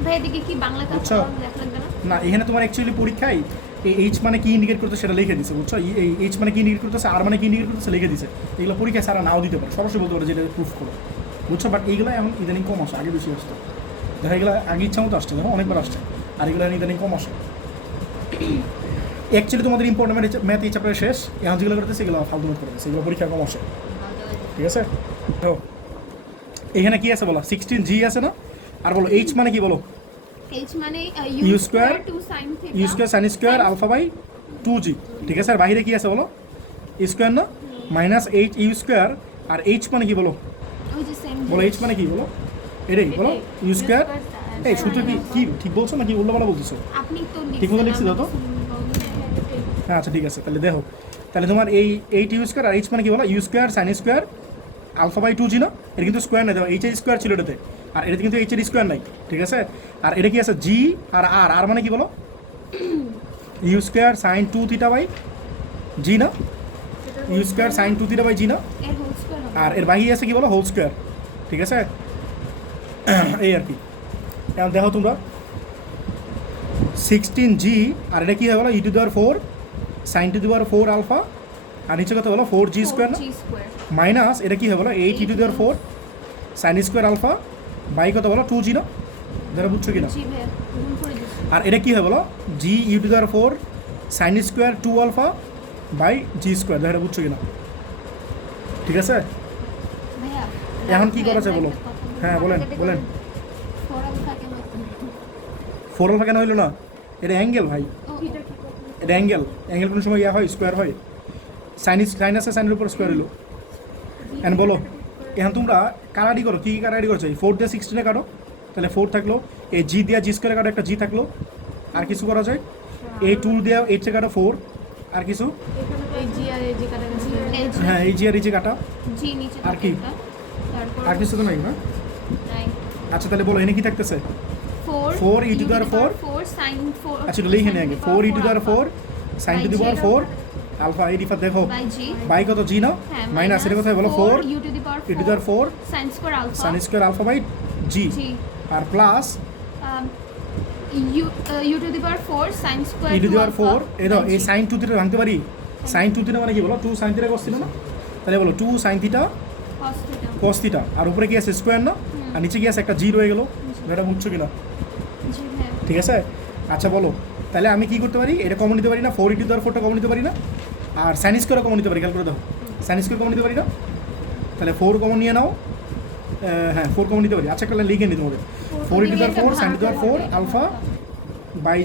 ভাই এদিকে কি বাংলা কাজ বুঝছো? লেখা লাগবে না? না এখানে তোমার অ্যাকচুয়ালি পরীক্ষায় এই এইচ মানে কি ইন্ডিকেট করতে সেটা লিখে দিছে, বুঝছো? এই এইচ মানে কি ইন্ডিকেট করতেছে, আর মানে কি ইন্ডিকেট করতেছে লিখে দিছে। এগুলো পরীক্ষায় সারা নাও দিতে পারে, সরাসরি বলতে পারে যেটা প্রুফ করো, বুঝছো? বাট এইগুলো এখন ইদানিং কম আসে, আগে বেশি আসতো। দেখো এগুলো আগে ইচ্ছা মতো আসছে, দেখো অনেকবার আসছে, আর এগুলো ইদানিং কম আসে। অ্যাকচুয়ালি তোমাদের ইম্পর্টেন্ট ম্যাথ এই চ্যাপ্টারে শেষ, এখন যেগুলো করতেছে এগুলো ফালতু ম্যাথ করতেছে, এগুলো পরীক্ষা কম আসে, ঠিক আছে? তো এখানে কি আছে বলো? 16g আছে না? আর বলো এইচ মানে কি বলো? h মানে u square 2 sin θ u square sine square alpha by 2g, ঠিক আছে? আর বাইরে কি আছে বলো? স্কোয়ার না, মাইনাস 8 ইউ স্কোয়ার, আর এইচ মানে কি বলো? ওই যে সেম বলো এইচ মানে কি বলো? এটাই বলো ইউ স্কোয়ার। এই সূত্র কি কি ঠিক বলছো নাকি উল্টোপাল্টা বলতেছো? আপনি তো ঠিক মতো লিখছি তো? হ্যাঁ আচ্ছা ঠিক আছে, তাহলে দেখো তাহলে তোমার এই 8 ইউ স্কোয়ার আর এইচ মানে কি বলো? U square sine square alpha by 2g না? এটা কিন্তু স্কোয়ার না, দেখো এইচ স্কোয়ার ছিল এটাতে, আর এটা কিন্তু এইচ এর স্কোয়ার নাই, ঠিক আছে? আর এটা কি আছে জি আর আর, আর মানে কি বলো? U square sine 2 theta by g না, u square sine 2 theta by g না, এর হোল স্কয়ার হবে। আর এর বাহিরে আছে কি বলো হোল স্কোয়ার, ঠিক আছে? এই আর কি। এখন দেখো তোমরা 16g আর এটা কি হয় বলো e⁴ sin to4 আলফা, আর নিচে কত বলো 4g স্কোয়ার না, জি স্কয়ার মাইনাস এটা কি হয় বলো 8e⁴ sin square alpha by কত বলো 2g না, যারা বুঝছো কি না? জি ভাইয়া গুণ করে দিচ্ছি। আর এটা কি হয় বলো g⁴ sin square 2 alpha by g square, যারা বুঝছো কি না? ঠিক আছে? ভাইয়া এখন কি করা যায় বলো? হ্যাঁ বলেন বলেন। 4 আলফা কেন? 4 আলফা কেন হইলো না? এটা অ্যাঙ্গেল ভাই, থিটা কি করব? এটা অ্যাঙ্গেল, অ্যাঙ্গেল কোনো সময় ইয়া হয় স্কোয়ার হয়, সাইন আছে সাইনের উপর স্কোয়ার হলো। এখন বলো এখন তোমরা কারাডি করো, কী কী কারাডি করছো? 4 দিয়ে 16 কাটো, তাহলে 4 থাকলো, এই জি দিয়ে জি স্কোয়ারে কাটো একটা জি থাকলো, আর কিছু করা যায়? এই 2 দিয়ে 8 কাটো 4, আর কিছু? এই জি আর এই জি কাটা গেছে। হ্যাঁ এই জি আর এই জি কাটা, জি নিচে আর কি? একটা, তারপর আর কিছু তো নাই না? 9 আচ্ছা তাহলে বলো এনে কি থাকতেছে? 4 4e⁴ sin 4 আচ্ছা এটা লিখে নে আগে 4e⁴ sin to the power 4 alpha এই ডিফার দেখো বাই জি বাই কত জি না, হ্যাঁ মাইনাস এটা কোথায় বলো 4 e⁴ sin square alpha sin square alpha by g, g আর plus u⁴ sin square e⁴ এই দাও এই sin 2 থিটা ভাঙতে পারি, sin 2 থিটা মানে কি বলো 2 sin থিটা cos থিটা না, তাহলে বলো 2 sin theta cos theta cos theta, আর উপরে কি আছে স্কোয়ার না, আর নিচে কি আছে একটা জি রয়ে গেল, এটা বুঝছো কিনা? জি হ্যাঁ ঠিক আছে? আচ্ছা বলো তাহলে আমি কি করতে পারি? এটা কমন নিতে পারি না, 4e⁴ কমন নিতে পারি না, আর সাইন স্কোয়ার কমন নিতে পারি, খেয়াল করে দাও সাইন স্কোয়ার কমন নিতে পারি না, তাহলে 4 কমন নিয়ে নাও, হ্যাঁ 4 কমন নিতে পারি। আচ্ছা একটা লিখে নিতে হবে 4e⁴ sin to4 alpha by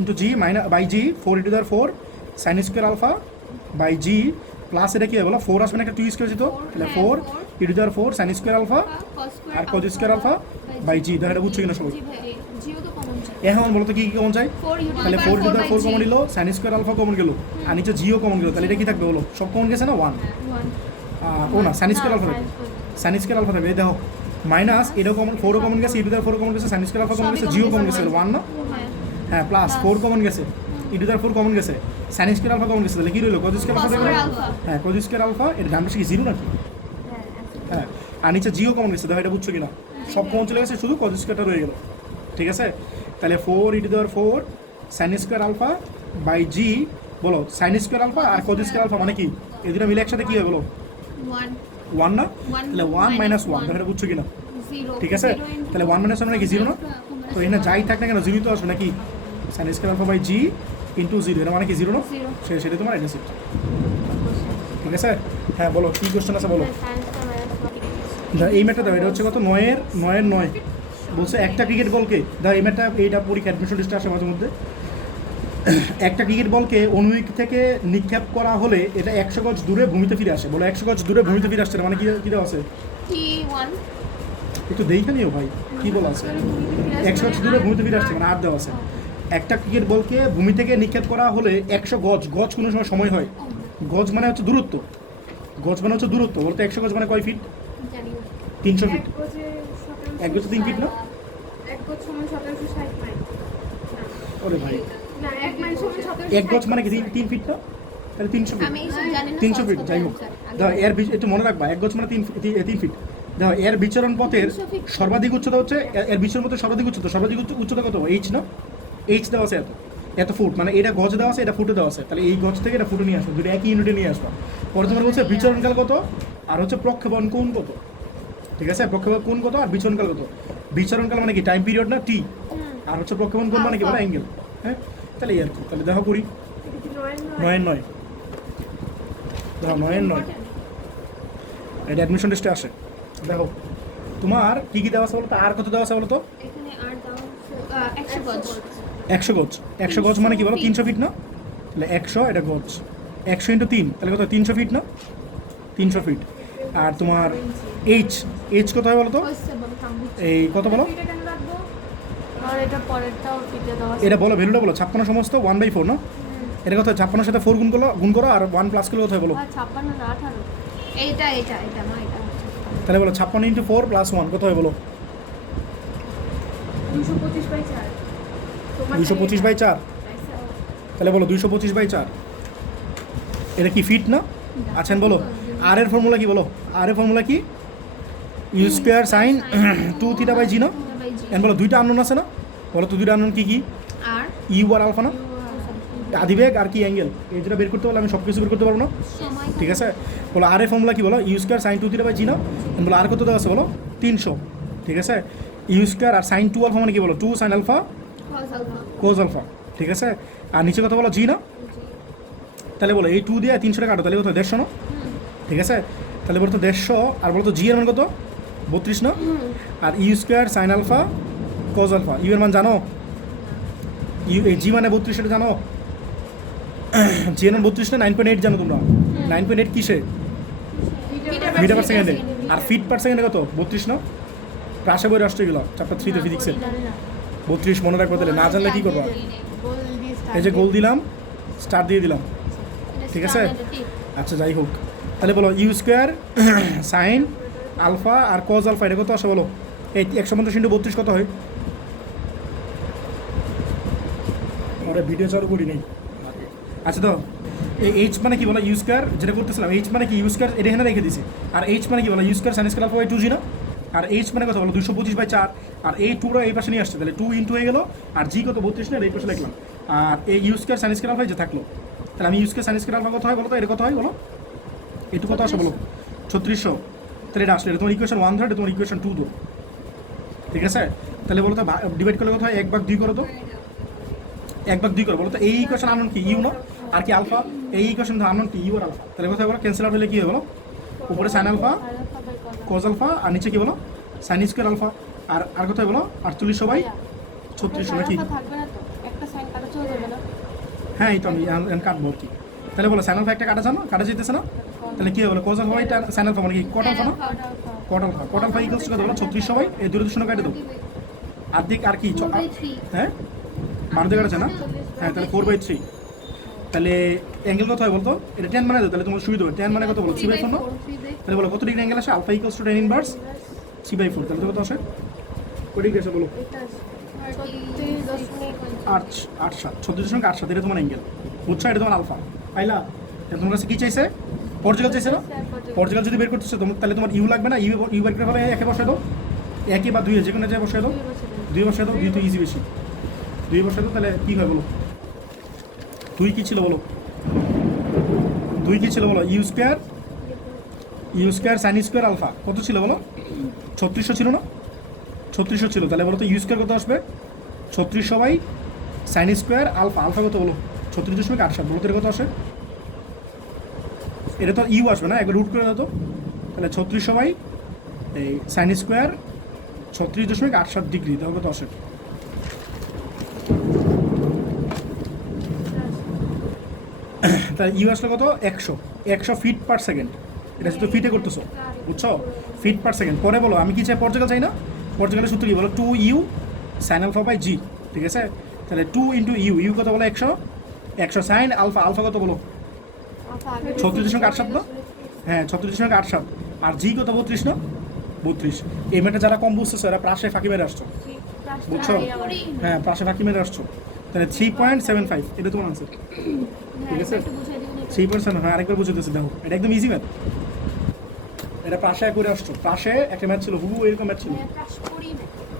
into g minus by g 4e⁴ sin square alpha by g plus এটা কি হবে বলো 4 আসবে না একটা 2 স্কোয়ার যেত, তাহলে 4e⁴ sin square alpha cos square আর cos square alpha by g, দেখো এটা বুঝছো কিনা সবাই? জি ভাই জিও তো কমন চাই এখন বলো তো কি কি কমন চাই? 4 তাহলে 4e⁴ কমন নিল, sin স্কোয়ার আলফা কমন গেল, আর নিচে জিও কমন গেল, তাহলে এটা কি থাকবে বলো? সব কমন গেছে না 1, 1 ও না sin স্কোয়ার আলফা থাকবে, sin স্কোয়ার আলফা থাকবে, এই দেখো মাইনাস এটাও কমন 4ও কমন গেছে, e⁴ কমন গেছে, sin স্কোয়ার আলফা কমন গেছে, জিও কমন গেছে 1 না, হ্যাঁ হ্যাঁ প্লাস 4 কমন গেছে, e⁴ কমন গেছে, sin স্কোয়ার আলফা কমন গেছে, তাহলে কি রইলো cos square cos alpha square থাকবে, আলফা হ্যাঁ cos স্কোয়ার আলফা, এর দাম বেশি কি 0 নাকি? হ্যাঁ আর নিচে জিও কমন গেছে, দেখো এটা বুঝছো কিনা? সব কমন চলে গেছে, শুধু cos স্কোয়ারটা রয়ে গেল, ঠিক আছে? তাহলে 4e⁴ sin square alpha by g বলো sin স্কোয়ার আলফা আর cos স্কোয়ার আলফা মানে কি? এই দুটো মিলে একসাথে কি হয় বলো? 1 1 না, One তাহলে 1 minus - 1, one. দেখো এটা বুঝছো কিনা? 0 ঠিক আছে? তাহলে 1 - 1 মানে কি 0 না? তো এখানে যাই থাক না কেন 0 তো আসবে নাকি? sin square alpha by g into 0, এটা মানে কি 0 না? 0 সেটা তোমার অ্যান্সার, ঠিক আছে? হ্যাঁ বলো কি কোশ্চেন আছে বলো। এই ম্যাটটা দাও, এটা হচ্ছে কত 9 বলছে একটা ক্রিকেট বলকে দাও, এই ম্যাটটা এইটা পরীক্ষা অ্যাডমিশন লিস্টে আসে মাঝে মধ্যে, একটা ক্রিকেট বলকে অনুভূমিক থেকে নিক্ষেপ করা হলে এটা 100 গজ দূরে ভূমিতে ফিরে আসে, বলো 100 গজ দূরে ভূমিতে ফিরে আসছে, মানে কি কি দেওয়া আছে? t1 একটু দেখে নিও ভাই কি বলা আছে, 100 গজ দূরে ভূমিতে ফিরে আসছে মানে 8 দেওয়া আছে। একটা ক্রিকেট বলকে ভূমি থেকে নিক্ষেপ করা হলে 100 গজ, গজ কোনো সময় হয়, গজ মানে হচ্ছে দূরত্ব, গজ মানে হচ্ছে দূরত্ব, বলতে 100 গজ মানে কয় ফিট? জানি না 300 ফিট, এক গজ 3 ফিট না? এক গজ সমান 1760 মাইল। ওরে ভাই না, এক মাইল সমান 1760 এক গজ মানে কি 3 ফিট না, তাহলে 300 ফিট, আমি এইসব জানি না 300 ফিট যাই হোক। দেখো এর একটু মনে রাখবা এক গজ মানে 3 ফিট। দেখো এর বিচরণ পথের 300 feet। সর্বাধিক উচ্চতা হচ্ছে এর বিচরণ পথের সর্বাধিক উচ্চতা কত? এইচ না, এইচ দেওয়া আছে এত ফুট, মানে এটা গজ দেওয়া আছে, এটা ফুটে দেওয়া আছে, তাহলে এই গজ থেকে এটা ফুটে নিয়ে আসবে, দুটো একই ইউনিটে নিয়ে আসবা। পরে তোমার বলছে বিচরণকাল কত আর হচ্ছে প্রক্ষেপণ কোণ কত, ঠিক আছে? প্রক্ষেপণ কোণ কত আর বিচরণকাল কত? বিচরণকাল মানে কি টাইম পিরিয়ড না টি, আর হচ্ছে প্রক্ষেপণ কোণ মানে কি বলো অ্যাঙ্গেল, হ্যাঁ? তাহলে এই আর কি, তাহলে দেখো করি 9 দেখো 9 এটা অ্যাডমিশন লিস্টে আসে। দেখো তোমার কি কি দেওয়া আছে বলো তো, আর কত দেওয়া আছে বলো তো? এখানে আর দাও 100 গজ 100 গজ মানে কি বলো 300 ফিট না, তাহলে 100 এটা গজ 100 ইন্টু 3 তাহলে কত 300 ফিট না, 300 ফিট। আর তোমার এইচ কত হয় বলো তো? হচ্ছে বলো থামবো এই কত বলো? ফিটে কেন রাখবো? আর এটা পরেরটাও ফিটে দেওয়া আছে। এটা বলো ভ্যালুটা বলো, 56 সমস্ত 1/4 না, এটা কত 56 সাথে 4 গুণ করো আর 1 প্লাস করলে কত হয় বলো? আর 56 না 18। এটা না এটা তাহলে বলো 56 ইন্টু 4 প্লাস 1 কত হয় বলো? 225/4 তোমার 225/4 তাহলে বলো 225/4 এটা কি ফিট না? আচ্ছা বলো আর এর ফর্মুলা কি, বলো আর এর ফর্মুলা কি? ইউ স্কোয়ার সাইন 2θ/g না? এখন বলো দুইটা আননোন আছে না, বলো তো দুইটা আননোন কি কি? আর ইউ আর আলফা না? আদিবেগ আর কি অ্যাঙ্গেল, এই যেটা বের করতে পারলে আমি সব কিছু বের করতে পারবো না, সময় ঠিক আছে? বলো আর এর ফর্মুলা কি, বলো ইউ স্কোয়ার সাইন 2θ/g না? এখন বলো আর কত দেওয়া আছে, বলো 300, ঠিক আছে? ইউ স্কোয়ার আর সাইন 2 আলফা মানে কি, বলো 2 sine alpha cos alpha cos alpha, ঠিক আছে? আর নিচে কথা বলো জি না? তাহলে বলো এই 2 দিয়ে 300 কাটো, তাহলে কত 150 না? ঠিক আছে, তাহলে বলো তো 150 আর বলো তো জি এর মান কত? 32 না? আর u square sine alpha cos alpha, u এর মান জানো? ইউ এই জি মানে 32, এটা জানো? জি এর মান 32 না? 9.8 জানো তোমরা? 9.8 কিসে? মিটার পার সেকেন্ডে। আর ফিট পার সেকেন্ডে কত? 32 না? প্রাসে বই রাষ্ট্র গেল চ্যাপ্টার 3 তে ফিজিক্সের 32 মনে রাখবো, তাহলে না জানলে কি করবা? গোল দিয়ে এই যে গোল দিলাম, স্টার দিয়ে দিলাম, ঠিক আছে? ঠিক আচ্ছা যাই হোক, তাহলে বলো ইউ স্কোয়ার সাইন আলফা আর কজ আলফা এটা কত আসে বলো? এই 150 × 32 কত হয়? ওরা ভিডিও চালু করি নেই। আচ্ছা তো এই এইচ মানে কি বলো? ইউ স্কোয়ার যেটা করতেছিলাম, এইচ মানে কি? ইউ স্কোয়ার এটা এখানে রেখে দিছি। আর এইচ মানে কি বলো? U square sine square alpha by 2g না? আর এইচ মানে কত বলো? 225/4। আর এই 2টা এই পাশে নিয়ে আসছে, তাহলে 2 ইন্টু হয়ে গেল। আর জি কত? 32 না? এই পাশে লিখলাম। আর এই u square sine square alpha যে থাকলো, তাহলে আমি u square sine square alpha কত হয় বলো তো? এটা কত হয় বলো? এটু কত আসে বলো? 3600। তাহলে এটা আসলে এটা তোমার ইকুয়েশন 1/3, এটা তোমার ইকুয়েশন 2 তো, ঠিক আছে? তাহলে বলো তো ডিভাইড করলে কত হয়? 1/2 করো তো, 1/2 করো বলো তো। এই ইকুয়েশন আননোন কি? ইউ না? আর কি আলফা? এই ইকুয়েশন আননোন কি? ইউ আর আলফা। তাহলে কোথায় বলো? ক্যান্সেল আউট হলে কি হয় বলো? উপরে সাইন আলফা কজ আলফা আর নিচে কি বলো? Sign square alpha. আর কোথায় বলো? 4800/3600 নাকি? থাকবে না তো, একটা সাইন কাটা চলে যাবে না? হ্যাঁ এই তো আমি কাটবো আর কি। তাহলে বলো সাইন আলফা একটা কাটা জানো? কাটা যেতেছে না? তাহলে কি হবে বলো? কজ আলফা এটা সাইন আলফা মানে কি? কট আলফা না? কট আলফা ইকুয়ালস কত বলো? 3600 এই দূরে দূষণ কাটে দাও। আর্ধেক আর কি? 4/3 হ্যাঁ 12 কাটছে না? হ্যাঁ তাহলে 4/3। তাহলে অ্যাঙ্গেল কত হয় বলতো? এটা 10 মানে দাও, তাহলে তোমার সুবিধা হবে। 10 মানে কত বলো? 3/4 না? তাহলে বলো কত ডিগ্রি অ্যাঙ্গেল আসে? Alpha equals to tan inverse 3/4। তাহলে তো কত আসে? কত ডিগ্রি আসে বলো? 36.87 এটা তোমার অ্যাঙ্গেল, বুঝছো? এটা তোমার আলফা। পাইলা? এটা তোমার কাছে কি চাইছে? পর্তুগাল চাইছে না? পর্তুগাল যদি বের করতেছে তাহলে তোমার ইউ লাগবে না? ইউ বের করে ফেলে একে বসায় দাও, একে বা দুইয়ে যে কোনো জায়গায় বসায় দাও। 2 বসায় দাও, 2 তো ইজি বেশি। 2 বসায় দাও, তাহলে কী হয় বলো? 2 কী ছিল বলো? 2 কী ছিল বলো? U square sine square alpha কত ছিল বলো? 3600 ছিল না? 3600 ছিল। তাহলে বলো তো ইউ স্কোয়ার কত আসবে? 3600/সাইন স্কোয়ার আলফা। আলফা কত বলো? 36.87। বলো তো এটা কত আসে? এটা তো ইউ আসবে না, একবার রুট করে দাও তো। তাহলে 3600 এই সাইন স্কোয়ার 36.87 ডিগ্রি, তাহলে কত আসে? তাহলে ইউ আসলে কত? 100 ফিট পার সেকেন্ড। এটা তো ফিটে করতেছো, বুঝছো? Feet per second. পরে বলো আমি কি চাই? পর্তুগাল চাই না? পর্তুগালের সূত্র কি বলো? 2 ইউ সাইন আলফা বাই জি, ঠিক আছে? তাহলে 2 ইন্টু ইউ, ইউ কত বলো? 100 সাইন আলফা, আলফা কত বলো? 36.87 না? হ্যাঁ 36.87। আর জি কত? 32 না? 32। এই মেয়েটা যারা কম বুঝতেছো এরা প্রাসে ফাঁকি মেরে আসছো, বুঝছো? হ্যাঁ প্রাসে ফাঁকি মেরে আসছো। তাহলে 3.75 এটা তোমার আনসার, ঠিক আছে? 3%। হ্যাঁ আরেকবার বুঝে দিচ্ছি, দেখো এটা একদম ইজি ম্যাথ। এটা প্রাসে করে আসছো, প্রাসে একটা ম্যাথ ছিল হুবু এরকম ম্যাথ ছিল।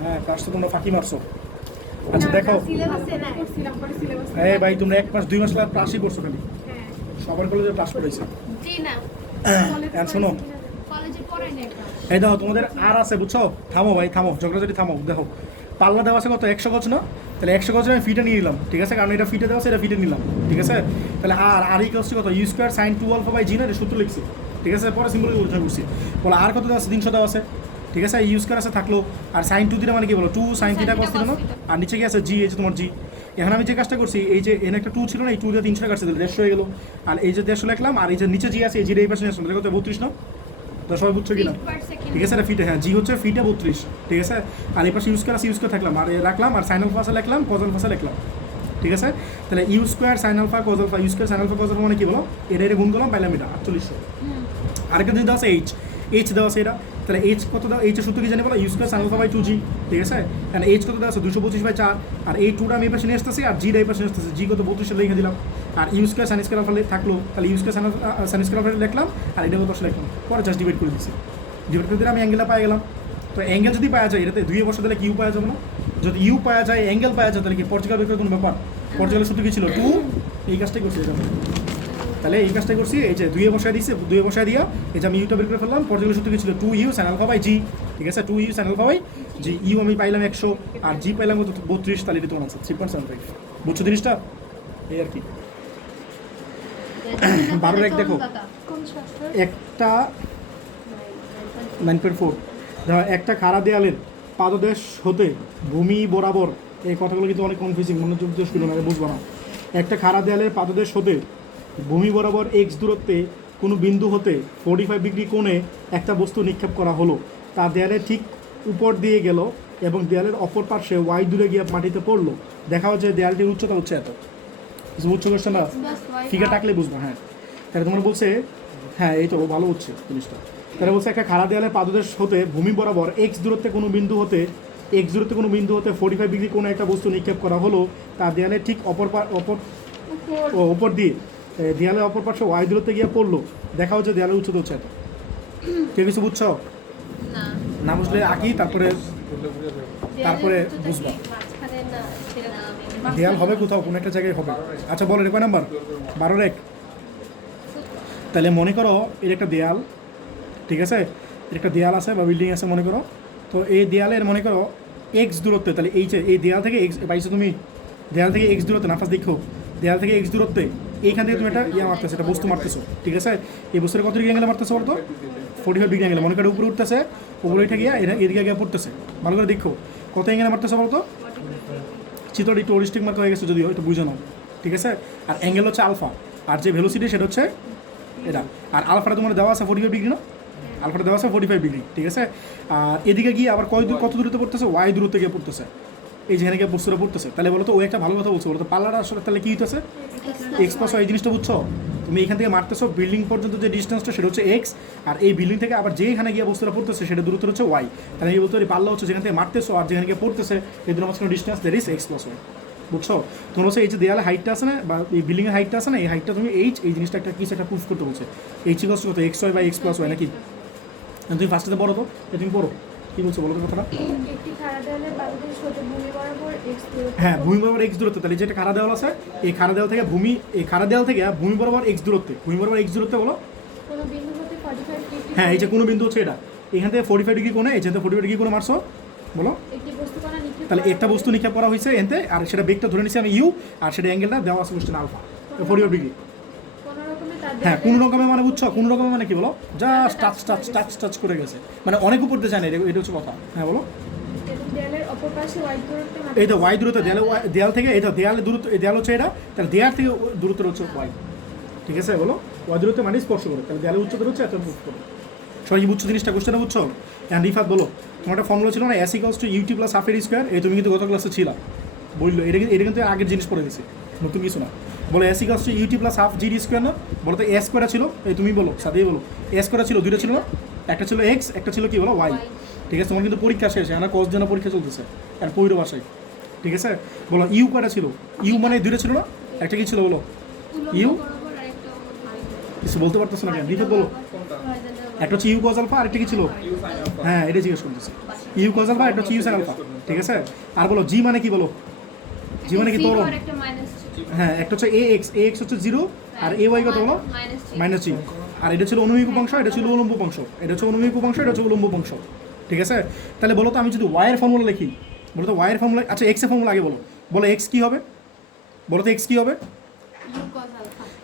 হ্যাঁ প্রাস তো তোমরা ফাঁকি মারছো। আচ্ছা দেখো, ভাই তোমরা 1 মাস 2 মাস লাগে প্রাসই পড়ছো খালি, সবার কলেজে প্রাস পড়েছে। এখন শোনো, কলেজে পড়াই না এটা। এই দেখো তোমাদের আর আছে, বুঝছো? থামো ভাই থামো, ঝগড়াঝাটি থামো। দেখো পাল্লা দেওয়া আছে কত? 100 গজ না? তাহলে 100 গজ আমি ফিটে নিয়ে নিলাম, ঠিক আছে? কারণ এটা ফিটে দেওয়া আছে, এটা ফিটে নিলাম, ঠিক আছে? তাহলে আর ইকুয়ালস টু কত? U square sine 2 alpha by g না? এটা সূত্র লিখছি, ঠিক আছে? পরে সিম্বল ইউজ করছি। বলো আর কত দেওয়া আছে? 300 দেওয়া আছে, ঠিক আছে? ইউ স্কোয়ার আছে থাকলো। আর সাইন 2 দিটা মানে কি বলো? 2 সাইন থিটা কস থিটা না? আর নিচে কি আছে? জি, এই যে তোমার জি। এখন আমি যে কাজটা করছি, এই যে এখানে একটা 2 ছিল না, এই 2 দিয়ে 300 কাটছে, তাহলে 150 হয়ে গেল। আর এই যে 150 লিখলাম, আর এই যে নিচে জি আছে, এই জিটা এই পাশে নিয়ে আসলাম, তাহলে কত? 32 না? তো সবাই বুঝছো কিনা? ঠিক আছে? এটা ফিটে, হ্যাঁ জি হচ্ছে ফিটে 32, ঠিক আছে? আর এই পাশে ইউ স্কোয়ার থাকলাম, আর রাখলাম, আর সাইন আলফা লিখলাম, কজ আলফা লিখলাম, ঠিক আছে? তাহলে u square sine alpha cos alpha, u square sine alpha cos alpha মানে কি বলো? এটা গুণ করলাম, পাইলাম এটা 4800। আরেকটা যদি দেওয়া আছে এইচ দেওয়া আছে, এটা তাহলে এইচ কত দাও, এইচের সূত্র কি জানি বলো, u square sine alpha by 2g, ঠিক আছে? কারণ এইচ কত দেওয়া আছে 225/4, আর এই 2টা আমি এই পাশে নিয়ে আসতেছি আর জিটা এই পাশে নিয়ে আসতেছি, জি কত 32 লিখে দিলাম, আর u square sine square alpha থাকলো, তাহলে u square sine square alpha লিখলাম আর এটা কত লিখলাম, পরে জাস্ট ডিভাইড করে দিচ্ছি, ডিভাইড করে দিলে আমি অ্যাঙ্গেলটা পাই গেলাম। তো অ্যাঙ্গেল যদি পাওয়া যায় এটাতে 2 বসে তাহলে কি ইউ পাওয়া যাবে না? যদি ইউ পাওয়া যায় অ্যাঙ্গেল পাওয়া যায় তাহলে কি পর্টিক্যাল বের করার কোনো ব্যাপার? পর্টিক্যালের সূত্র কি ছিল 2, এই কাজটাই করছি এটা। তাহলে এই কাজটাই করছি, এই যে 2 বসায় দিচ্ছি, 2 বসায় দিয়া এই যে আমি ইউটা বের করে ফেললাম, পর্টিক্যালের সূত্র কি ছিল 2u sin আলফা বাই জি, ঠিক আছে? 2u sin alpha by g, u আমি পাইলাম 100 আর জি পাইলাম কত 32, তাহলে এটা তোমার আনসার 3.75। বুঝছো জিনিসটা? এই আর কি। 12 এক দেখো, কোন চ্যাপ্টার? একটা 9.4 দেখো, একটা খাড়া দেয়ালের পাদদেশ হতে ভূমি বরাবর, এই কথাগুলো কিন্তু অনেক কনফিউজিং, মনোযোগ দিয়ে শুনো না, বুঝবো না। একটা খাড়া দেয়ালের পাদদেশ হতে ভূমি বরাবর এক্স দূরত্বে কোনো বিন্দু হতে 45 ডিগ্রি কোণে একটা বস্তু নিক্ষেপ করা হলো, তা দেয়ালের ঠিক উপর দিয়ে গেল এবং দেয়ালের অপর পার্শ্বে ওয়াই দূরে গিয়ে মাটিতে পড়লো। দেখা হচ্ছে দেয়ালটির উচ্চতা হচ্ছে এত। বুঝছো কোশ্চেন না? ফিগার টাকলে বুঝবো। হ্যাঁ, তাহলে তোমরা বলছে, হ্যাঁ এই তো ভালো হচ্ছে জিনিসটা। তাহলে বলছে একটা খাড়া দেয়ালের পাদদেশ হতে ভূমি বরাবর এক্স দূরত্বে কোনো বিন্দু হতে 45 ডিগ্রি কোণে একটা বস্তু নিক্ষেপ করা হলো, তা দেয়ালের ঠিক অপর দিয়ে দেয়ালের অপর পার্শ্বে ওয়াই দূরত্বে গিয়ে পড়লো। দেখা হচ্ছে দেয়ালের উচ্চতা হচ্ছে এত। কেউ কিছু বুঝছো? না বুঝলে আঁকি, তারপরে বুঝবা। দেয়াল হবে কোথাও, কোনো একটা জায়গায় হবে। আচ্ছা বলো, কয় নাম্বার? 12 এক। তাহলে মনে করো এর একটা দেয়াল, ঠিক আছে? এর একটা দেয়াল আছে বা বিল্ডিং আছে মনে করো। তো এই দেয়ালের মনে করো এক্স দূরত্বে, তাহলে এই দেয়াল থেকে এক্স পাইছো তুমি, দেয়াল থেকে এক্স দূরত্বে, নাফাস দেখো, দেয়াল থেকে এক্স দূরত্বে এইখান থেকে তুমি একটা মারতেছো, একটা বস্তু মারতেছো, ঠিক আছে? এই বস্তুর কত ডিগ্রি অ্যাঙ্গেলে মারতেছো বলতো? 45 ডিগ্রি অ্যাঙ্গেলে। মনে করো উপরে উঠতেছে, উপরে উঠে গিয়ে এদিকে গিয়ে পড়তেছে, ভালো করে দেখো কত অ্যাঙ্গেলে মারতেছে বলতো? চিত্রটা একটু ওরিস্টিক মার্ক হয়ে গেছে যদিও, একটু বুঝে নাও, ঠিক আছে? আর অ্যাঙ্গেল হচ্ছে আলফা, আর যে ভেলোসিটি সেটা হচ্ছে এটা। আর আলফাটা তোমার দেওয়া আছে 45 ডিগ্রি না? আলফাটা দেওয়া আছে 45 ডিগ্রি, ঠিক আছে? আর এদিকে গিয়ে আবার কত দূরত্বে পড়তেছে? ওয়াই দূরত্বে গিয়ে পড়তেছে, এই যেখানে গিয়ে বস্তুটা পড়তেছে। তাহলে বলো তো ও একটা ভালো কথা বলছো, বলো তো পাল্লাটা আসলে তাহলে কী হইতেছে? X plus y. এই জিনিসটা বুঝছো? তুমি এখান থেকে মারতেছো বিল্ডিং পর্যন্ত যে ডিস্টেন্সটা সেটা হচ্ছে এক্স, আর এই বিল্ডিং থেকে আবার যেখানে গিয়ে বস্তুটা পড়তেছে সেটা দূরত্ব হচ্ছে ওয়াই। তাহলে এই বলতে পারি পাল্লা হচ্ছে যেখান থেকে মারতেছো আর যেখানে গিয়ে পড়তেছে এই দুটো মাঝখানে distance, that is x plus y. বুঝছো? তোমার হচ্ছে এই যে দেয়ালে হাইটটা আছে না, বা এই বিল্ডিংয়ের হাইটটা আছে না, এই হাইটটা তুমি এই জিনিসটা একটা কিছু একটা প্রুফ করতে বলছে। এইচ ইকুয়ালস কত? X y by x plus y, নাকি? তুমি ফার্স্টে পড়ো তো, তুমি পড়ো কী বলছো বলো তো কথাটা। একটি খাড়া দেয়ালের পাদদেশ হতে ভূমি বরাবর এক্স দূরত্বে, হ্যাঁ ভূমি বরাবর এক্স দূরত্বে, তাহলে যেটা খাড়া দেওয়াল আছে এই খাড়া দেওয়াল থেকে ভূমি বরাবর এক্স দূরত্বে, ভূমি বরাবর এক্স দূরত্বে বলো। কোনো বিন্দু হতে 45 ডিগ্রি, হ্যাঁ এই যে কোনো বিন্দু হচ্ছে এটা, এখান থেকে 45 ডিগ্রি কোণে, এই যে 45 ডিগ্রি কোণে মারছো বলো। একটি বস্তু কণা নিক্ষেপ তাহলে করা একটা হলে বস্তু নিক্ষেপ করা হয়েছে এনতে, আর সেটা বেগটা ধরে নিচ্ছি আমি ইউ, আর সেটা অ্যাঙ্গেলটা দেওয়া আছে কোশ্চেন আলফা 45 ডিগ্রি। কোনো রকমে তার হ্যাঁ দেয়ালে- কোনো রকমের মানে বুঝছো, কোনো রকমের মানে কি বলো, জাস্ট টাচ করে গেছে, মানে অনেক উপর দিয়ে যায় না, এটা হচ্ছে কথা। হ্যাঁ বলো। এবং দেয়ালের অপর পাশে ওয়াই দূরত্বে এই তো ওয়াই দূরত্ব, দেয়াল থেকে এই তো দেয়ালের দূরত্ব, এই দেয়াল হচ্ছে এটা, তাহলে দেয়াল থেকে দূরত্ব হচ্ছে ওয়াই, ঠিক আছে? বলো ওয়াই দূরত্ব মানে স্পর্শ করে, তাহলে দেয়ালের উচ্চতা হচ্ছে এত প্রুফ করে। সবাই কি বুঝছো জিনিসটা, কোশ্চেনটা বুঝছো? অ্যান্ড রিফাত বলো, তোমার একটা ফর্মুলা ছিল না, s equals to u t plus half এর স্কোয়ার, এই তুমি কিন্তু গত ক্লাসে ছিল, বললো এটা কিন্তু আগের জিনিস পড়ে দিছে, নতুন কিছু না। বলো s equals to u t plus half g d square না? বলো তো এস করা ছিল, এই তুমি বলো, সাথেই বলো এস করা ছিল, দুইটা ছিল না, একটা ছিল এক্স, একটা ছিল কি বলো ওয়াই, ঠিক আছে? তোমার কিন্তু পরীক্ষা শেষ, আমার কস জন্য পরীক্ষা চলতেছে আর পৈর বাসায়, ঠিক আছে? বলো ইউ কটা ছিল? ইউ মানে দুইটা ছিল না, একটা কি ছিল বলো? ইউ কিছু বলতে পারতেছো না কেন? রিফাত বলো। একটা হচ্ছে ইউ কজ আলফা, আরেকটা কি ছিল? হ্যাঁ এটা জিজ্ঞেস করতেছি। ইউ কজ আলফা, একটা হচ্ছে ইউ সাইন আলফা, ঠিক আছে? আর বলো জি মানে কি বলো? জি মানে কি তোর? হ্যাঁ একটা হচ্ছে এ এক্স হচ্ছে 0, আর এ ওয়াই কত বলো? মাইনাস জি। আর এটা ছিল অনুভূমিক উপাংশ, এটা ছিল উলম্ব উপাংশ, এটা হচ্ছে অনুভূমিক উপাংশ, এটা হচ্ছে উলম্ব উপাংশ, ঠিক আছে? তাহলে বলো তো আমি যদি ওয়াই এর ফর্মুলা লিখি, বলো তো ওয়াই এর ফর্মুলা, আচ্ছা এক্স এর ফর্মুলা আগে বলো, বলো এক্স কী হবে? বলো তো এক্স কী হবে?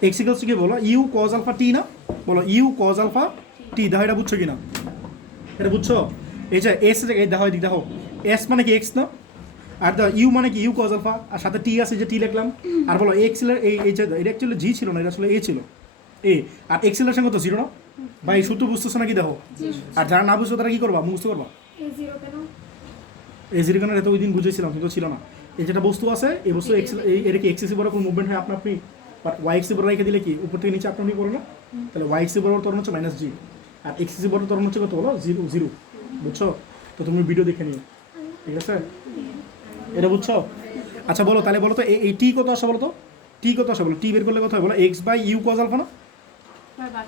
এক্স ইকুয়ালস কি বলো? ইউ কজ আলফা টি না? বলো ইউ কজ আলফা টি, দেখো এটা বুঝছো কি না? এটা বুঝছো? এই যে এস, এই দেখো এদিক দেখো, এস মানে কি এক্স না, আর দেখো ইউ মানে কি ইউ কজ আলফা, আর সাথে টি আছে যে টি লিখলাম, আর বলো এক্স এই যে এটা অ্যাকচুয়ালি জি ছিল না, এটা আসলে এ ছিল, এ, আর এক্সেলের সঙ্গে তো 0 না? বা এই সূত্র বুঝতেছো নাকি দেখো? আর যারা না বুঝছো তারা কী করবা, মুখস্থ করবা। এই জিরো কেন? এই জিরো কেন এটা ওই দিন বুঝেছিলাম, কিন্তু ছিল না। এই যেটা বস্তু আছে এই বস্তু এটা কি এক্সেসি বড় কোনো মুভমেন্ট হয় আপনা আপনি, বাট ওয়াই এক্সি বড় রেখে দিলে কি উপর থেকে নিচে আপনি আপনি করো না? তাহলে ওয়াই এক্সি বড় তোর হচ্ছে মাইনাস জি, আর এক্সেসিভ বড় তরণ হচ্ছে কত বলো 0 0, বুঝছো? তো তুমি ভিডিও দেখে নিও, ঠিক আছে? এটা বুঝছো? আচ্ছা বলো তাহলে, বলো তো এই টি কত আসে বলো তো, টি কত আসে বলো, টি বের করলে কত হয় বলো, x/u cos আলফা না?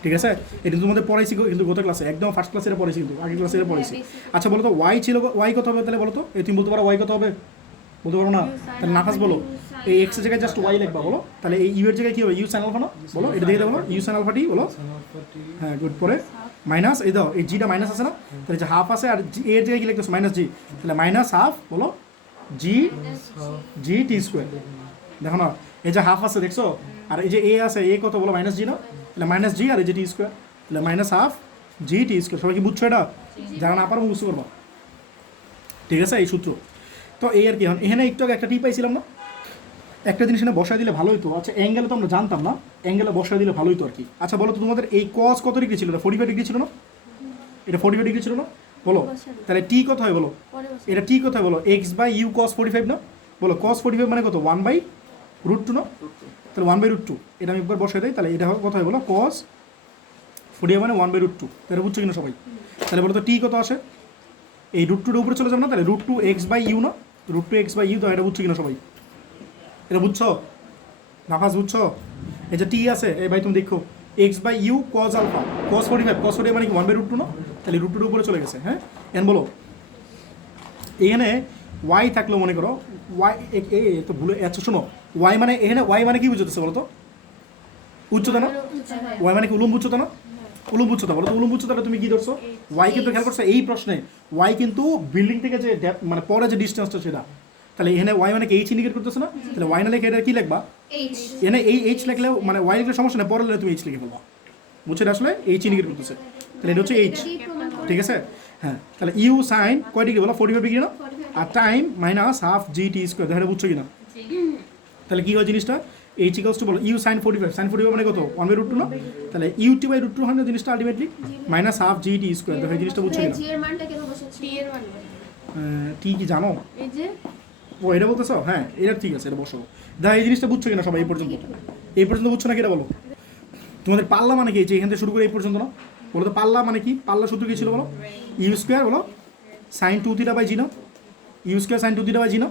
ঠিক আছে, এটা তোমাদের পড়াইছি কিন্তু গত ক্লাসে, একদম ফার্স্ট ক্লাসে এটা পড়াইছি, কিন্তু আগের ক্লাসে এটা পড়াইছি। আচ্ছা বলো তো y ছিল, y কত হবে তাহলে বলো তো, এই তুমি বলতে পারো y কত হবে? বলতে পারো না? তাহলে নাফাস বলো, এই x এর জায়গায় জাস্ট y লিখবা, বলো তাহলে এই u এর জায়গায় কি হবে, u sin আলফা না? বলো এটা দিয়ে দাও, বলো u sin আলফা টি, বলো হ্যাঁ গুড। পরে মাইনাস, এই দাও এই জিটা মাইনাস আছে না, তাহলে যে হাফ আছে, আর a এর জায়গায় কি লিখতেছো মাইনাস জি, তাহলে মাইনাস হাফ বলো জি টি স্কোয়ার। দেখো না এই যে হাফ আছে দেখছো, আর এই যে এ আছে, এ কত বলো মাইনাস জি না, তাহলে মাইনাস জি আর এই যে টি স্কোয়ার, তাহলে minus half g t square. সবাই কি বুঝছো এটা? যারা না পারো মুখস্থ করবা, ঠিক আছে এই সূত্র। তো এই আর কি, এখানে একটু আগে একটা টি পাইছিলাম না, একটা জিনিস এখানে বসায় দিলে ভালো হতো। আচ্ছা অ্যাঙ্গেলে তো আমরা জানতাম না, অ্যাঙ্গেলে বসায় দিলে ভালো হতো আর কি। আচ্ছা বলো তো তোমাদের এই কস কত ডিগ্রি ছিল? এটা 45 ডিগ্রি ছিল না? এটা 45 ডিগ্রি ছিল না? বলো তাহলে টি কত হয় বলো, এটা টি কত হয় বলো, x/u cos 45 না? বলো cos 45 মানে কত, 1/√2 না? তাহলে 1/√2, এটা আমি একবার বসাই দিই, তাহলে এটা কত হয় বলো, cos 45 মানে 1/√2। তাহলে বুঝছো কিনা সবাই? তাহলে বলো তো টি কত আসে, এই √2 উপরে চলে যাবে না, তাহলে √2 x/u না, √2 x/u, তো এটা বুঝছো কিনা সবাই? এটা বুঝছো নাফাস, বুঝছো? এই যে টি আছে, এই ভাই তুমি দেখো x/u cos আলফা, cos 45 মানে কি 1/√2 না? তাহলে √2 উপরে চলে গেছে। হ্যাঁ এন বলো এখানে y থাকলো, মনে করো y তো ভুলে, আচ্ছা শোনো y মানে, এখানে y মানে কি বুঝতেছে বলো তো, উচ্চতা না? y মানে কি উলম্ব উচ্চতা না? উলম্ব উচ্চতা, বলো তো উলম্ব উচ্চতাটা তুমি কি ধরছো? y কিন্তু খেয়াল করছো এই প্রশ্নে, y কিন্তু বিল্ডিং থেকে যে মানে পরে যে ডিস্টেন্সটা সেটা, তাহলে এখানে y মানে কি h ইন্ডিকেট করতেছে না? তাহলে y না লিখে এটা কি লিখবা, এখানে এই h লিখলেও মানে y লিখলে সমস্যা নেই, পরে লিখলে তুমি h লিখে ফেলবা, বুঝছো? এটা আসলে h ইন্ডিকেট করতেছে, তাহলে এটা হচ্ছে h, ঠিক আছে? হ্যাঁ তাহলে u sin কয় ডিগ্রি বলো, 45 ডিগ্রি না? আর time minus half g t square, দেখো বুঝছো কিনা? তাহলে কি হয় জিনিসটা, h ইকুয়ালস টু বলো u sin 45 মানে কত, 1/√2 না? তাহলে ut/√2 হয় না জিনিসটা ultimately, minus half g t square, দেখো এই জিনিসটা বুঝছো কিনা? জি এর মানটা কেন বসাচ্ছি? টি এর মান টি কি জানো? এই যে ও এটা বলতেছো, হ্যাঁ এটা ঠিক আছে, এটা বসো। দেখো এই জিনিসটা বুঝছো কিনা সবাই? এই পর্যন্ত বুঝছো না কি? এটা বলো তোমাদের পাল্লা মানে কি, যে এখান থেকে শুরু করে এই পর্যন্ত না? বলো তো পাল্লা মানে কি, পাল্লা সূত্র কি ছিল বলো, ইউ স্কোয়ার বলো sin 2θ/g না, ইউ স্কোয়ার sin 2θ/g না?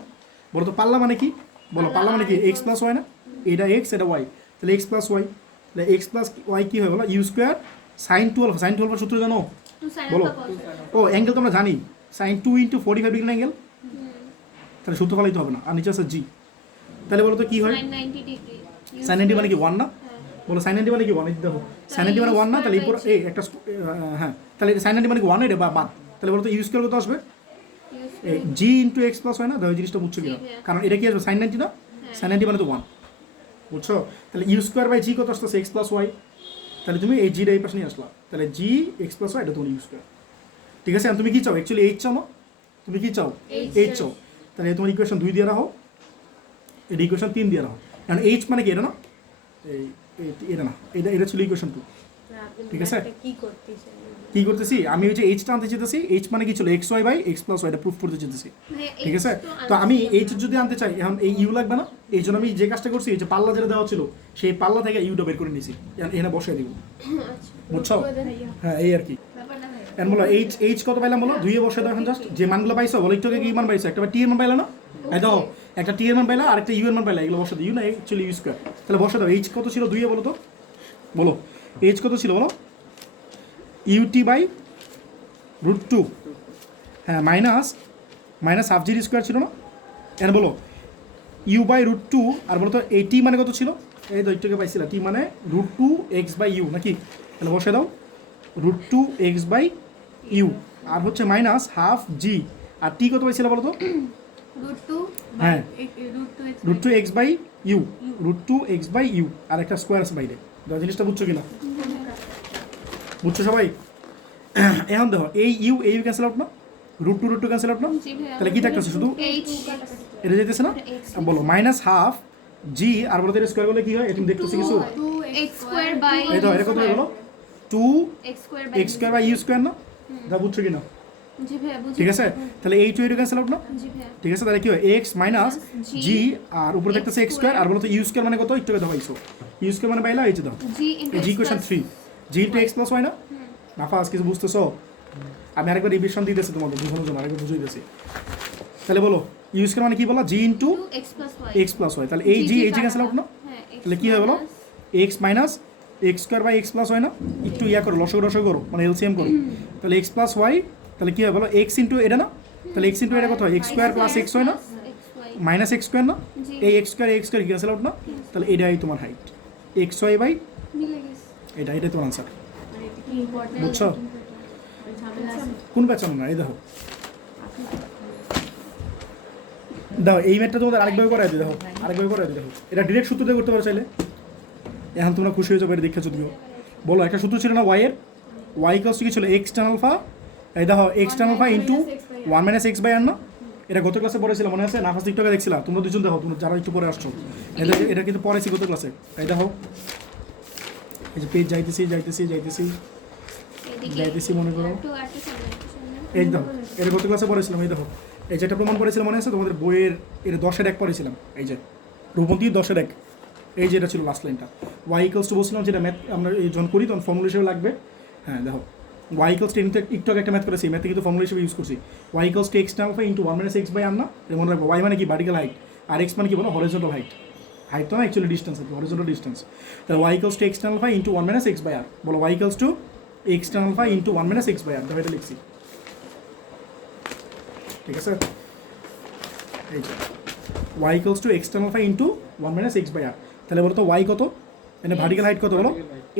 বলো তো পাল্লা মানে কি, বলো পাল্লা মানে কি, x + y না? এটা x এটা y, তাহলে x + y, তাহলে x + y কি হয় বলো, ইউ স্কোয়ার sin 2α, sin 2α সূত্র জানো? বলো ও অ্যাঙ্গেল তো আমরা জানি, sin 2 × 45 ডিগ্রি অ্যাঙ্গেল, তাহলে সূত্র ফলাইতে হবে না, আর নিচে আছে g, তাহলে বলো তো কি হয়, sin 90 ডিগ্রি। sin 90 মানে কি 1 না? বলো sin 90 মানে কি 1, এই দেখো sin 90 মানে 1 না? তাহলে এরপর এই একটা হ্যাঁ, তাহলে sin 90 মানে কি 1, এটা বাদ, তাহলে বলো তো ইউ স্কোয়ার কত আসবে, এই g × x + y না? দেখো জিনিসটা বুঝছো কিনা? কারণ এটা কি আসবে sin 90 না, sin 90 মানে তো 1, বুঝছো? তাহলে ইউ স্কোয়ার/g কত আসতেছে, x + y, তাহলে তুমি এই জিটা এই পাশে নিয়ে আসলা, তাহলে g x + y এটা তোমার ইউ স্কোয়ার, ঠিক আছে? আর তুমি কি চাও, অ্যাকচুয়ালি h চাও না? তুমি কি চাও, h চাও, তাহলে তোমার ইকুয়েশন 2 দিয়ে রাখো, এটা ইকুয়েশন 3 দিয়ে রাখো, কারণ h মানে কি এটা না, এই এটা না, এটা ছিল ইকুয়েশন 2, ঠিক আছে? কি করতেছি আমি, ওই যে এইচটা আনতে চাইতেছি, এইচ মানে কি ছিল xy/x + y, এটা প্রুফ করতে চাইতেছি, ঠিক আছে? তো আমি এইচ যদি আনতে চাই, এখন এই ইউ লাগবে না, এই জন্য আমি যে কাজটা করছি, এই যে পাল্লা যেটা দেওয়া ছিল সেই পাল্লা থেকে ইউটা বের করে নিয়েছি, এখানে বসিয়ে দিব, বুঝছো? হ্যাঁ এই আর কি। এখন বলো এইচ কত পাইলাম বলো, 2 এ বসে দাও এখন, জাস্ট যে মানগুলো পাইছো বলো, একটু আগে কি মান পাইছো, একটা টি এর মান পাইলা না? এই দাও একটা টি এর মান পাইলা আর একটা ইউ এর মান পাইলা, এগুলো বসে দাও, ইউ না অ্যাকচুয়ালি ইউ স্কোয়ার, তাহলে বসে দাও এইচ কত ছিল 2 এ, বলো তো বলো এইচ কত ছিল বলো, ut/√2, হ্যাঁ মাইনাস হাফ জি স্কোয়ার ছিল না? এখন বলো u/√2, আর বলো তো এই টি মানে কত ছিল, এই তো একটুকে পাইছিলা, টি মানে √2 x/u নাকি? তাহলে বসে দাও √2 x/u, আর হচ্ছে মাইনাস হাফ জি, আর টি কত পাইছিল বলো তো, হ্যাঁ √2 x/u, √2 x/u, আর একটা স্কোয়ার আছে বাইরে, জিনিসটা বুঝছো কিনা? বুঝছো সবাই? এখন দেখো এই ইউ ক্যান্সেল আউট না, √2 ক্যান্সেল আউট না, তাহলে কি থাকতেছে শুধু এটা যেতেছে না? বলো মাইনাস হাফ জি, আর বলো এটা স্কোয়ার করলে কি হয়, তুমি দেখতেছি কিছু, এই তো এটা কত হয় বলো, 2x²/u² না? এটা বুঝছো কিনা? ঠিক আছে, তাহলে এই 2 ক্যান্সেল আউট না, ঠিক আছে? তাহলে কি হয় x মাইনাস জি, আর উপরে দেখতেছে x², আর বলো তো ইউ স্কোয়ার মানে কত, একটু দাও পাইছো, ইউ স্কোয়ার মানে পাইলা, এই যে দাও জি ইকুয়েশন 3, g × x + y না? নাফাস কিছু বুঝতেছো? আমি আরেকবার রিভিশন দিতেছি তোমাদের বুঝানোর জন্য, আরেকবার বুঝিয়ে দিতেছি। তাহলে বলো ইউ স্কোয়ার মানে কি বলো? জি ইন্টু এক্স প্লাস ওয়াই। তাহলে এই জি ক্যান্সেল আউট না? তাহলে কি হয় বলো? X minus x square by x plus y না? একটু ইয়া করো, লসগু করো, মানে এলসিএম করো। তাহলে এক্স প্লাস ওয়াই, তাহলে কি হয় বলো? এক্স ইন্টু এটা না? তাহলে এক্স ইন্টু এটা কত হয়? X square plus x y না? মাইনাস এক্স স্কোয়ার না? এই এক্স স্কোয়ার ক্যান্সেল আউট না? তাহলে এটাই তোমার হাইট, এক্স ওয়াই বাই এটাই তোমার আনসার। বুঝছো? কোন পেঁচানো না? এই দেখো দাও, এই ম্যাথটা তোমাদের আরেকভাবে করাই দিই, দেখো আরেকভাবে করাই দিই, দেখো এটা ডিরেক্ট সূত্র দিয়ে করতে পারো চাইলে। এখন তোমরা খুশি হয়ে যাবে, এটা দেখে যদিও বলো একটা সূত্র ছিল না ওয়াইয়ের, ওয়াই ইকুয়ালস কি ছিল? এক্স টান আলফা, এই দেখো x tan alpha into 1 minus x by R না? এটা গত ক্লাসে পড়েছিলাম মনে আছে? নাফাস টিকটকে দেখছিলাম, তোমরা দুজন দেখো, তোমরা যারা একটু পরে আসছো, এটা কিন্তু পড়েছি গত ক্লাসে। এই দেখো এই যে পেজ যাইতেছি মনে করো, এই দেখো এটা গত ক্লাসে পড়েছিলাম। এই দেখো এই যেটা প্রমাণ করেছিলাম মনে আছে তোমাদের বইয়ের, এটা 10-এর 1 পড়েছিলাম। এই যে রূপন্তী 10-এর 1, এই যে এটা ছিল লাস্ট লাইনটা। ওয়াই ইকুয়ালস টু বলছিলাম যেটা ম্যাথ আমরা এই যখন করি তখন ফর্মুলা হিসেবে লাগবে। হ্যাঁ দেখো ওয়াই ইকুয়ালস টু একটু একটা ম্যাথ করেছি, ম্যাথে কিন্তু ফর্মুলা হিসেবে ইউজ করছি। Y equals to x alpha into 1 minus x by R না? মনে রাখবো ওয়াই মানে কি? ভার্টিক্যাল হাইট, আর এক্স মানে কি বলো? Horizontal height. হাইট তো না, অ্যাকচুয়ালি ডিস্টেন্স আছে, হরিজন্টাল ডিস্টেন্স। তাহলে y equals to x alpha into 1 minus x by R, বলো y equals to x alpha into 1 minus x by R, দেখো এটা লিখছি, ঠিক আছে? এই যে y equals to x alpha into 1 minus x by R. তাহলে বলো তো ওয়াই কত? মানে ভার্টিক্যাল হাইট কত বলো?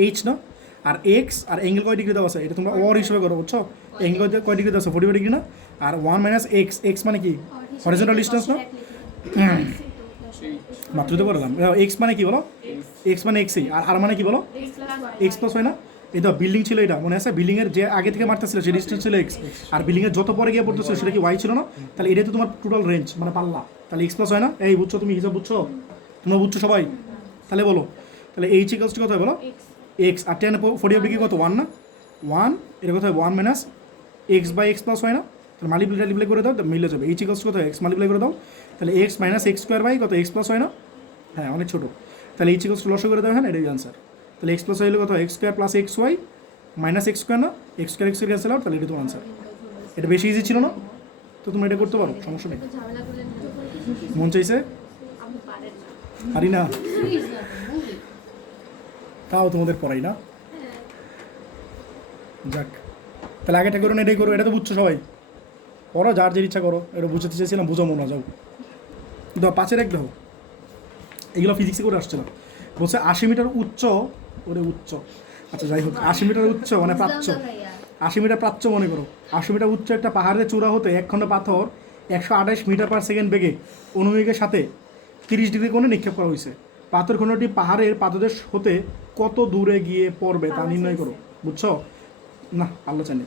এইচ না? আর এক্স আর অ্যাঙ্গেল কয় ডিগ্রি দেওয়া আছে? এটা তোমরা ওর হিসেবে করো, বুঝছো? অ্যাঙ্গেল কয় ডিগ্রি দেওয়া আছে? 45 ডিগ্রি না? আর 1 মাইনাস এক্স, এক্স মানে কি? হরিজন্টাল ডিস্টেন্স না? মাত্র তো বললাম। এক্স মানে কি বলো? এক্স মানে এক্সই, আর আর মানে কি বলো? এক্স প্লাস হয় না? এই তো বিল্ডিং ছিল এটা মনে আছে? বিল্ডিংয়ের যে আগে থেকে মারতেছিল সে ডিস্টেন্স ছিল এক্স, আর বিল্ডিংয়ের যত পরে গিয়ে পড়তেছিল সেটা কি ওয়াই ছিল না? তাহলে এটাই তো তোমার টোটাল রেঞ্জ, মানে পাল্লা। তাহলে এক্স প্লাস হয় না? এই বুঝছো তুমি হিসাব? বুঝছো তোমরা? বুঝছো সবাই? তাহলে বলো তাহলে এইচ ইকুয়ালস টু কত হয় বলো? এক্স, আর 10 40 ডিগ্রি কত? 1 না? 1 এটা কত হয়? 1 minus x by x plus হয় না? তাহলে মাল্টিপ্লাই করে দাও, মিলে যাবে। এইচ ইকুয়ালস কত হয়? এক্স মাল্টিপ্লাই করে দাও, তাহলে x minus x square by কত? এক্স প্লাস হয় না? হ্যাঁ অনেক ছোটো। তাহলে এইচ ইকুয়ালস টু লসও করে দাও, হ্যাঁ এটাই আনসার। তাহলে এক্স প্লাস হলে কত? X square plus x y minus x square না? এক্স স্কোয়ার ক্যান্সেল আউট, তাহলে এটা তোমার আনসার। এটা বেশি ইজি ছিল না? তো তোমরা এটা করতে পারো, সমস্যা নেই। মন চাইছে? পারি না? তাও তোমাদের পড়াই না? যাক তাহলে আগেটা করো না এটাই করো, এটা তো বুঝছো সবাই। করো যার যে ইচ্ছা করো, এটা বুঝতে চেয়েছিলাম, বুঝো মনে যাও। দাও 5-এর 1 দাও, এগুলো ফিজিক্সে করে আসছিলাম। বলছে 80 মিটার উচ্চ, ওরে উচ্চ, আচ্ছা যাই হোক 80 মিটার উচ্চ মানে প্রাচ্য, 80 মিটার প্রাচ্য মনে করো। 80 মিটার উচ্চ একটা পাহাড়ের চূড়া হতে এক খণ্ড পাথর 128 মিটার পার সেকেন্ড বেগে অনুবেগের সাথে 30 ডিগ্রি কোণে নিক্ষেপ করা হয়েছে। পাথর খণ্ডটি পাহাড়ের পাদদেশ হতে কত দূরে গিয়ে পড়বে তা নির্ণয় করো। বুঝছো? না পাল্লা চাই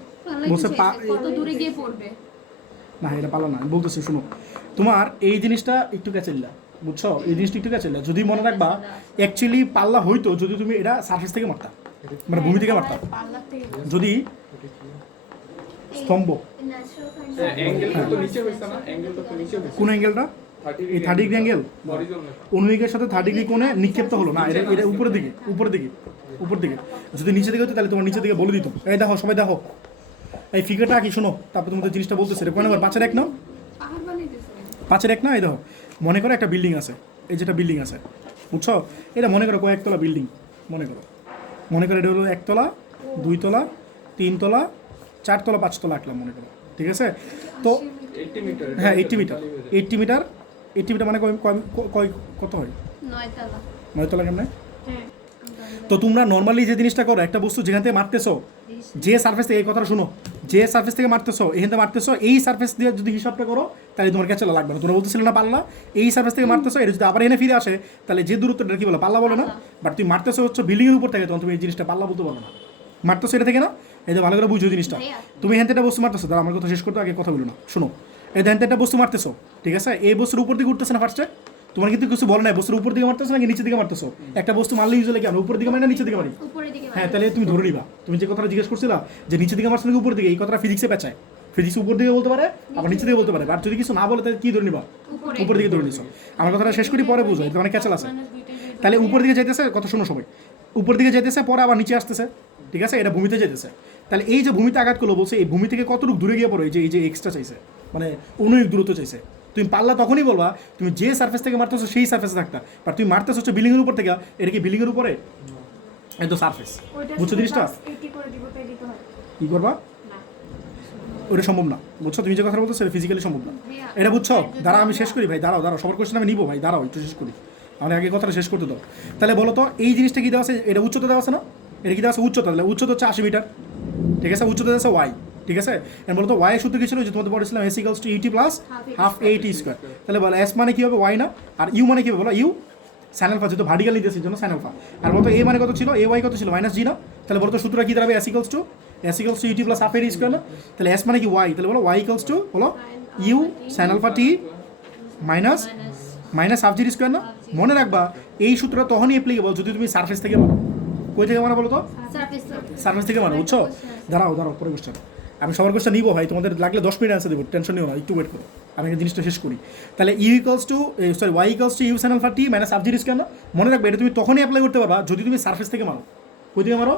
বলছে কত দূরে গিয়ে পড়বে না, এটা পাল্লা না, বলতেছি শোনো। তোমার এই জিনিসটা একটু ক্যাচেল্লা, বুঝছো? এই জিনিসটা একটু ক্যাচেল্লা। যদি মনে রাখবা অ্যাকচুয়ালি পাল্লা হইতো যদি তুমি এটা সারফেস থেকে মারতা, মানে ভূমি থেকে মারতা। যদি স্তম্ভ কোন অ্যাঙ্গেলটা? এই 30 ডিগ্রি অ্যাঙ্গেল অনুবেগের সাথে 30 ডিগ্রি কোণে নিক্ষেপ্ত হলো না, এটা এটা উপরের দিকে, উপরের দিকে, উপর দিকে। যদি নিচে দিকে হতো তাহলে তোমার নিচে দিকে বলে দিত। এই দেখো সবাই দেখো এই ফিগারটা কি শোনো, তারপর তোমাদের জিনিসটা বলতেছে। এটা কয় নাম্বার? 5-এর 1 নাও, 5-এর 1 না? এই দেখো মনে করো একটা বিল্ডিং আছে, এই যেটা বিল্ডিং আছে, বুঝছো? এটা মনে করো কয়েকতলা বিল্ডিং, মনে করো এটা হলো 1 তলা, 2 তলা, 3 তলা, 4 তলা, 5 তলা আঁকলাম মনে করো, ঠিক আছে? তো হ্যাঁ 80 মিটার, 80 মিটার, 80 মিটার মানে কত হয়? 9 তলা কেমন? তো তোমরা নর্মালি যে জিনিসটা করো, একটা বস্তু যেখান থেকে মারতেছো, যে সার্ফেস থেকে, এই কথাটা শোনো, যে সার্ফেস থেকে মারতেছো, এখান থেকে মারতেছো, এই সার্ফেস দিয়ে যদি হিসাবটা করো তাহলে তোমার কাছে লাগবে না। তোমরা বলতেছিলে না পাল্লা, এই সার্ফেস থেকে মারতেছো, এটা যদি আবার এনে ফিরে আসে তাহলে যে দূরত্বটা কি বলো? পাল্লা বলো না? বাট তুমি মারতেছো হচ্ছে বিল্ডিংয়ের উপর থেকে, তখন তুমি এই জিনিসটা পাল্লা বলতে পারো না। মারতেছো এটা থেকে না? এই যে ভালো করে বুঝো জিনিসটা। তুমি এখান থেকে একটা বস্তু মারতেছো, তাহলে আমার কথা শেষ করতে আগে কথা বলো না, শোনো। এই ধ্যান একটা বস্তু মারতেছো, ঠিক আছে? এই বস্তুর উপর দিকে উঠতেছে না ফার্স্টে, তোমার কিন্তু কিছু বলে নাই বস্তুর উপর দিকে মারতেছো নাকি নিচের দিকে মারতেছো। একটা বস্তু মারলে ইউজুয়ালি কেন উপর দিকে মারি না নিচের দিকে মারি? হ্যাঁ, তাহলে তুমি ধরে নিবা। তুমি যে কথাটা জিজ্ঞেস করছিলা যে নিচের দিকে মারছো নাকি উপর দিকে, এই কথাটা ফিজিক্সে পেঁচায়। ফিজিক্স উপর দিকে বলতে পারে, আবার নিচে দিকে বলতে পারে। আর যদি কিছু না বলে তাহলে কি ধরে নিবা? উপর দিকে ধরে নিছো। আমার কথাটা শেষ করি, পরে বুঝো, এটা অনেক ক্যাচাল আছে। তাহলে উপর দিকে যাইতেছে, কথা শোনো সবাই, উপর দিকে যাইতেছে, পরে আবার নিচে আসতেছে, ঠিক আছে? এটা ভূমিতে যেতেছে। তাহলে এই যে ভূমিতে আঘাত করলো বলছে এই ভূমি থেকে কতটুকু দূরে গিয়ে পড়ো, এই যে এক্সট্রা চাইছে, মানে অনুয়িক দূরত্ব চাইছে। তুমি পারলা তখনই বলবা তুমি যে সার্ফেস থেকে মারতেছো সেই সার্ফেসে থাকতা, বাট তুমি মারতেছো হচ্ছে বিল্ডিংয়ের উপর থেকে, এটা কি বিল্ডিংয়ের উপরে? এই তো সার্ফেস, বুঝছো জিনিসটা? 80 করে দিব তাই দিতে হয় কী করবা? ওটা সম্ভব না, বুঝছো? তুমি যে কথা বলছো সেটা ফিজিক্যালি সম্ভব না, এটা বুঝছো? দাঁড়া আমি শেষ করি ভাই, দাঁড়াও সবার কোশ্চেন আমি নিবো ভাই, দাঁড়াও একটু শেষ করি, আমি আগে কথাটা শেষ করতে দাও। তাহলে বলো তো এই জিনিসটা কি দেওয়া আছে? এটা উচ্চতা দেওয়া আছে না? এটা কি দেওয়া আছে উচ্চতা? তাহলে উচ্চতা হচ্ছে 80 মিটার, ঠিক আছে? উচ্চতা দেওয়া আছে ওয়াই, ঠিক আছে? এর বলো তো ওয়াই সূত্র কি ছিল? যে তোমাদের পড়েছিলাম s equals to u t plus half a t square. তাহলে বলো এস মানে কি হবে? ওয়াই না? আর ইউ মানে কি হবে বলো? ইউ সাইন আলফা, যেহেতু ভার্টিক্যাল নিতেছে জন্য সাইন আলফা। আর বলতো এ মানে কত ছিল? এ ওয়াই কত ছিল? মাইনাস জি না? তাহলে বলতো সূত্রটা কি দাঁড়াবে? S equals to u t plus half a t square না? তাহলে এস মানে কি ওয়াই, তাহলে বলো ওয়াই ইকুয়ালস টু বলো u sine alpha t minus half g square না? মনে রাখবা এই সূত্রটা তখনই অ্যাপ্লিকেবল যদি তুমি সারফেস থেকে মারো। কই থেকে মারো বলো তো? সারফেস থেকে মারো, বুঝছো? দাঁড়াও পরে কোশ্চেন, আমি সবার কোশ্চেন নিবো ভাই, তোমাদের লাগলে 10 মিনিট অ্যান্সার দেবো, টেনশন নিও না, একটু ওয়েট করো, আমি এই জিনিসটা শেষ করি। তাহলে u equals to y equals to u sine alpha t minus half g square না? মনে রাখবে এটা তুমি তখনই অ্যাপ্লাই করতে পারবা যদি তুমি সারফেস থেকে মারো। কই থেকে মারো?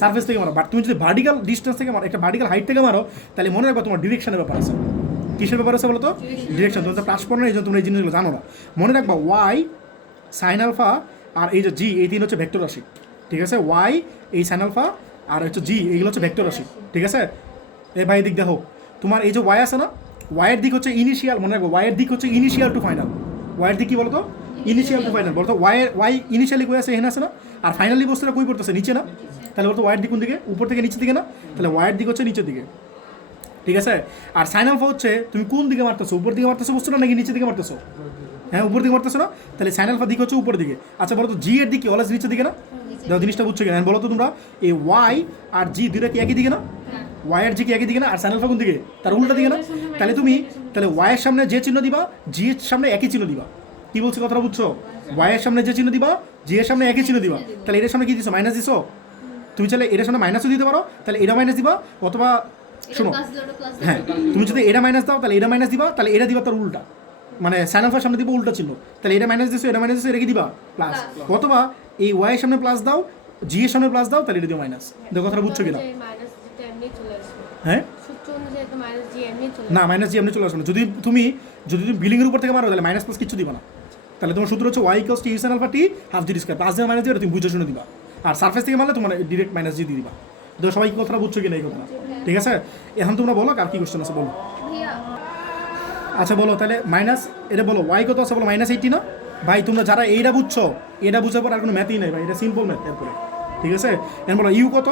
সারফেস থেকে মারো। বাট তুমি যদি ভার্টিক্যাল ডিস্টেন্স থেকে মারো, একটা ভার্টিক্যাল হাইট থেকে মারো, তাহলে মনে রাখবা তোমার ডিরেকশনের ব্যাপার আছে। কিসের ব্যাপার আছে বলো তো? ডিরেকশন। তোমাদের ক্লাস পড়ো না, এই জন্য তোমরা এই জিনিসগুলো জানো না। মনে রাখবা ওয়াই সাইন আলফা আর এই যে জি, এই তিন হচ্ছে ভেক্টর রাশি, ঠিক আছে? ওয়াই এই সাইন আলফা আর হচ্ছে জি, এইগুলো হচ্ছে ভেক্টর রাশি, ঠিক আছে? এই ভাই দিক দেখো, তোমার এই যে ওয়াই আছে না, ওয়াইয়ের দিক হচ্ছে ইনিশিয়াল, মনে রাখবো ওয়াইয়ের দিক হচ্ছে ইনিশিয়াল টু ফাইনাল। ওয়াইয়ের দিক কি বলো তো? Initial to final. বলতো ওয়াই ইনিশিয়ালি কই আছে? এখানে আছে না? আর ফাইনালি বস্তুটা কই পড়তেছে? নিচে না? তাহলে বলতো ওয়াইয়ের দিক কোন দিকে? উপর থেকে নিচের দিকে না? তাহলে ওয়াইয়ের দিক হচ্ছে নিচের দিকে, ঠিক আছে? আর সাইন আলফা হচ্ছে তুমি কোন দিকে মারতেছো, উপর দিকে মারতেছো বস্তুটা নাকি নিচের দিকে মারতেছো? হ্যাঁ, উপর দিকে মারতেছো না? তাহলে সাইন আলফা দিক হচ্ছে উপর দিকে। আচ্ছা বলো তো জি এর দিকে অলওয়েজ নিচের দিকে না? দাও জিনিসটা বুঝছো কিনা বলো তো তোমরা? এই ওয়াই আর জি দুইটা কি একই দিকে না? ওয়াই আর জি কি একই দিকে না? আর সাইন আলফা কোন দিকে? তার উল্টা দিকে না? তাহলে তুমি ওয়াই এর সামনে যে চিহ্ন দিবা, জি এর সামনে একই চিহ্ন দিবা। কি বলছো কথাটা বুঝছো? ওয়াই এর সামনে যে চিহ্ন দিবা, জি এর সামনে একই চিহ্ন দিবা। তাহলে এর সামনে কি দিছো? মাইনাস দিছো। তুমি চাইলে এর সামনে মাইনাসও দিতে পারো, তাহলে এটা মাইনাস দিবা, অথবা শোনো, হ্যাঁ তুমি যদি এটা মাইনাস দাও তাহলে এটা মাইনাস দিবা, তাহলে এটা দিবা তার উল্টা, মানে সাইন আলফার সামনে দিব উল্টা চিহ্ন। তাহলে এটা মাইনাস দিছো, এটা মাইনাস দিছো, এটা কি দিবা? প্লাস। অথবা এই ওয়াই এর সামনে প্লাস দাও, জি এর সামনে প্লাস দাও, তাহলে এটা দিও মাইনাস। দেখো কথাটা বুঝছো কিনা? হ্যাঁ না, মাইনাস জি এমনি চলে আসবে না। যদি তুমি বিলিংয়ের উপর থেকে মারো তাহলে মাইনাস প্লাস কিছু দিবা না। তাহলে তোমার সূত্র হচ্ছে y equals to u sine alpha t half g square, plus দিয়ে মাইনাস দিয়ে তুমি বুঝে শুনে দিবা। আর সারফেস থেকে মারলে তোমার ডিরেক্ট মাইনাস জি দিয়ে দিবা। তো সবাই কি কথাটা বুঝছো কিনা এই কথা? ঠিক আছে, এখন তোমরা বলো আর কি কোশ্চেন আছে বলো। আচ্ছা বলো তাহলে মাইনাস, এটা বলো ওয়াই কত আছে বলো? -80 না? ভাই তোমরা যারা এইটা বুঝছো, এটা বুঝার পর আর কোনো ম্যাথই নাই ভাই, এটা সিম্পল ম্যাথ এরপরে, ঠিক আছে? এখন বলো ইউ কত?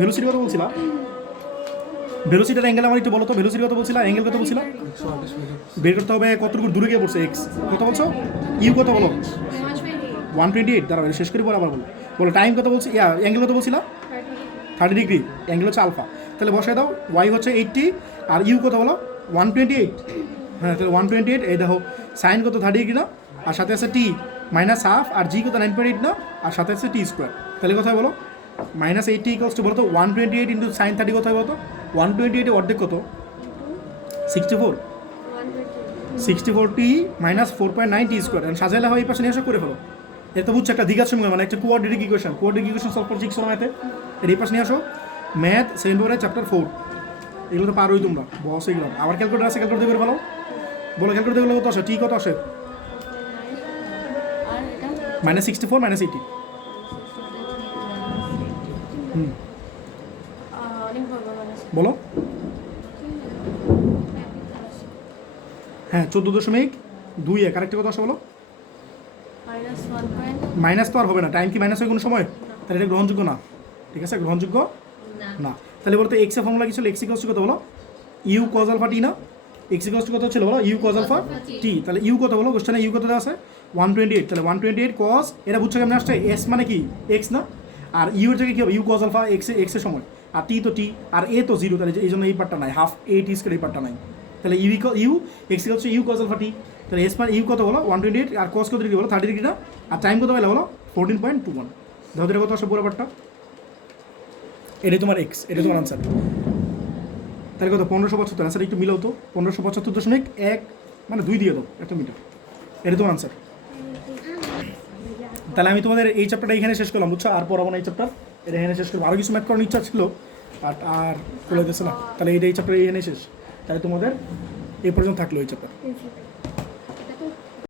ভেলোসিটি কত বলছিলা? ভেলোসিটির অ্যাঙ্গেল আমার একটু বলো তো, ভেলোসিটি কত বলছিলা? অ্যাঙ্গেল কত বলছিলা? বের করতে হবে কতটুকু দূরে গিয়ে পড়ছে এক্স, কত বলছো? ইউ কত বলো? 128। দাঁড়াও শেষ করি পরে আবার বলো টাইম কত বলছি, অ্যাঙ্গেল কত বলছিলা? 30 ডিগ্রি, অ্যাঙ্গেল হচ্ছে আলফা। তাহলে বসায় দাও, ওয়াই হচ্ছে 80 আর ইউ কত বলো? 128। হ্যাঁ তাহলে 128, এই দেখো সাইন কত 30 ডিগ্রি না? আর সাথে আছে টি মাইনাস হাফ, আর জি কত 9.8 না? আর সাথে আছে টি স্কোয়ার। তাহলে কোথায় বলো? -80 ইকুয়ালস টু বলো তো 128 ইন্টু সাইন 30 কোথায় বলো তো? 128 অর্ধেক কত? 64 টি মাইনাস 4.9 টি স্কোয়ার। সাজাইলে হয় এই পাশে নিয়ে আসা করে ফেলো। এটা তো বুঝছো একটা দ্বিঘাত সমীকরণ, মানে একটা কোয়াড্রেটিক ইকুয়েশন সলভ করছি শিখছো ম্যাথে, এর এই পাশে নিয়ে আসো। ম্যাথ সেকেন্ড পেপারে চ্যাপ্টার 4, এগুলো তো পারোই তোমরা, বস এগুলো। আবার ক্যালকুলেটার আছে, ক্যালকুলেট করে ফেলো। বলো ক্যালকুলেট করলে কত আসে? টি কত আসে? -64 -80। বলো। হ্যাঁ 14.21 কারেক্ট কত আসে বলো? মাইনাস তো আর হবে না, টাইম কি মাইনাস হয় কোনো সময়? তাহলে এটা গ্রহণযোগ্য না, ঠিক আছে? গ্রহণযোগ্য না। তাহলে বলতো এক্স এর ফর্মুলা কি ছিল? এক্স ইকুয়ালস টু কত বলো? ইউ কজ আলফা টি না? এক্স ইকুয়ালস টু কত ছিল বলো? U cos alpha t. তাহলে ইউ কত বলো? কোশ্চেনে ইউ কত দেওয়া আছে? 128। তাহলে 128 কজ, এটা বুঝছো কেমন আসছে? এস মানে কি? এক্স না? আর ইউ এর জায়গায় কি হবে? ইউ কজ আলফা এক্স এর সময়, আর টি তো টি, আর এ তো 0, তাহলে এই জন্য এই পার্টটা নাই, হাফ এ টি স্কয়ার এই পার্টটা নাই। তাহলে u x equals to u cos alpha t. তাহলে এস মানে ইউ কত বলো? 128, আর কস কত ডিগ্রি বলো? 30 ডিগ্রি না? আর টাইম কত পেলে বলো? 14.21। ধরো এটা কত আসে পুরো পার্টটা? এটাই তোমার এক্স, এটা তোমার আনসার। তাহলে কত? 1575। আনসার একটু মিলাও তো, 1575.1 মানে 2 দিয়ে দাও 1 মিটার, এটা তোমার আনসার। তাহলে আমি তোমাদের এই চ্যাপ্টারটা এখানে শেষ করলাম, বুঝছো? আর পড়াবো না এই চ্যাপ্টার। এটা এখানে শেষ করবো। আরও কিছু ম্যাথ করার ইচ্ছা ছিল বাট আর করে দিচ্ছে না। তাহলে এই চ্যাপ্টার এখানে শেষ। তাহলে তোমাদের এই পর্যন্ত থাকলো এই চ্যাপ্টার।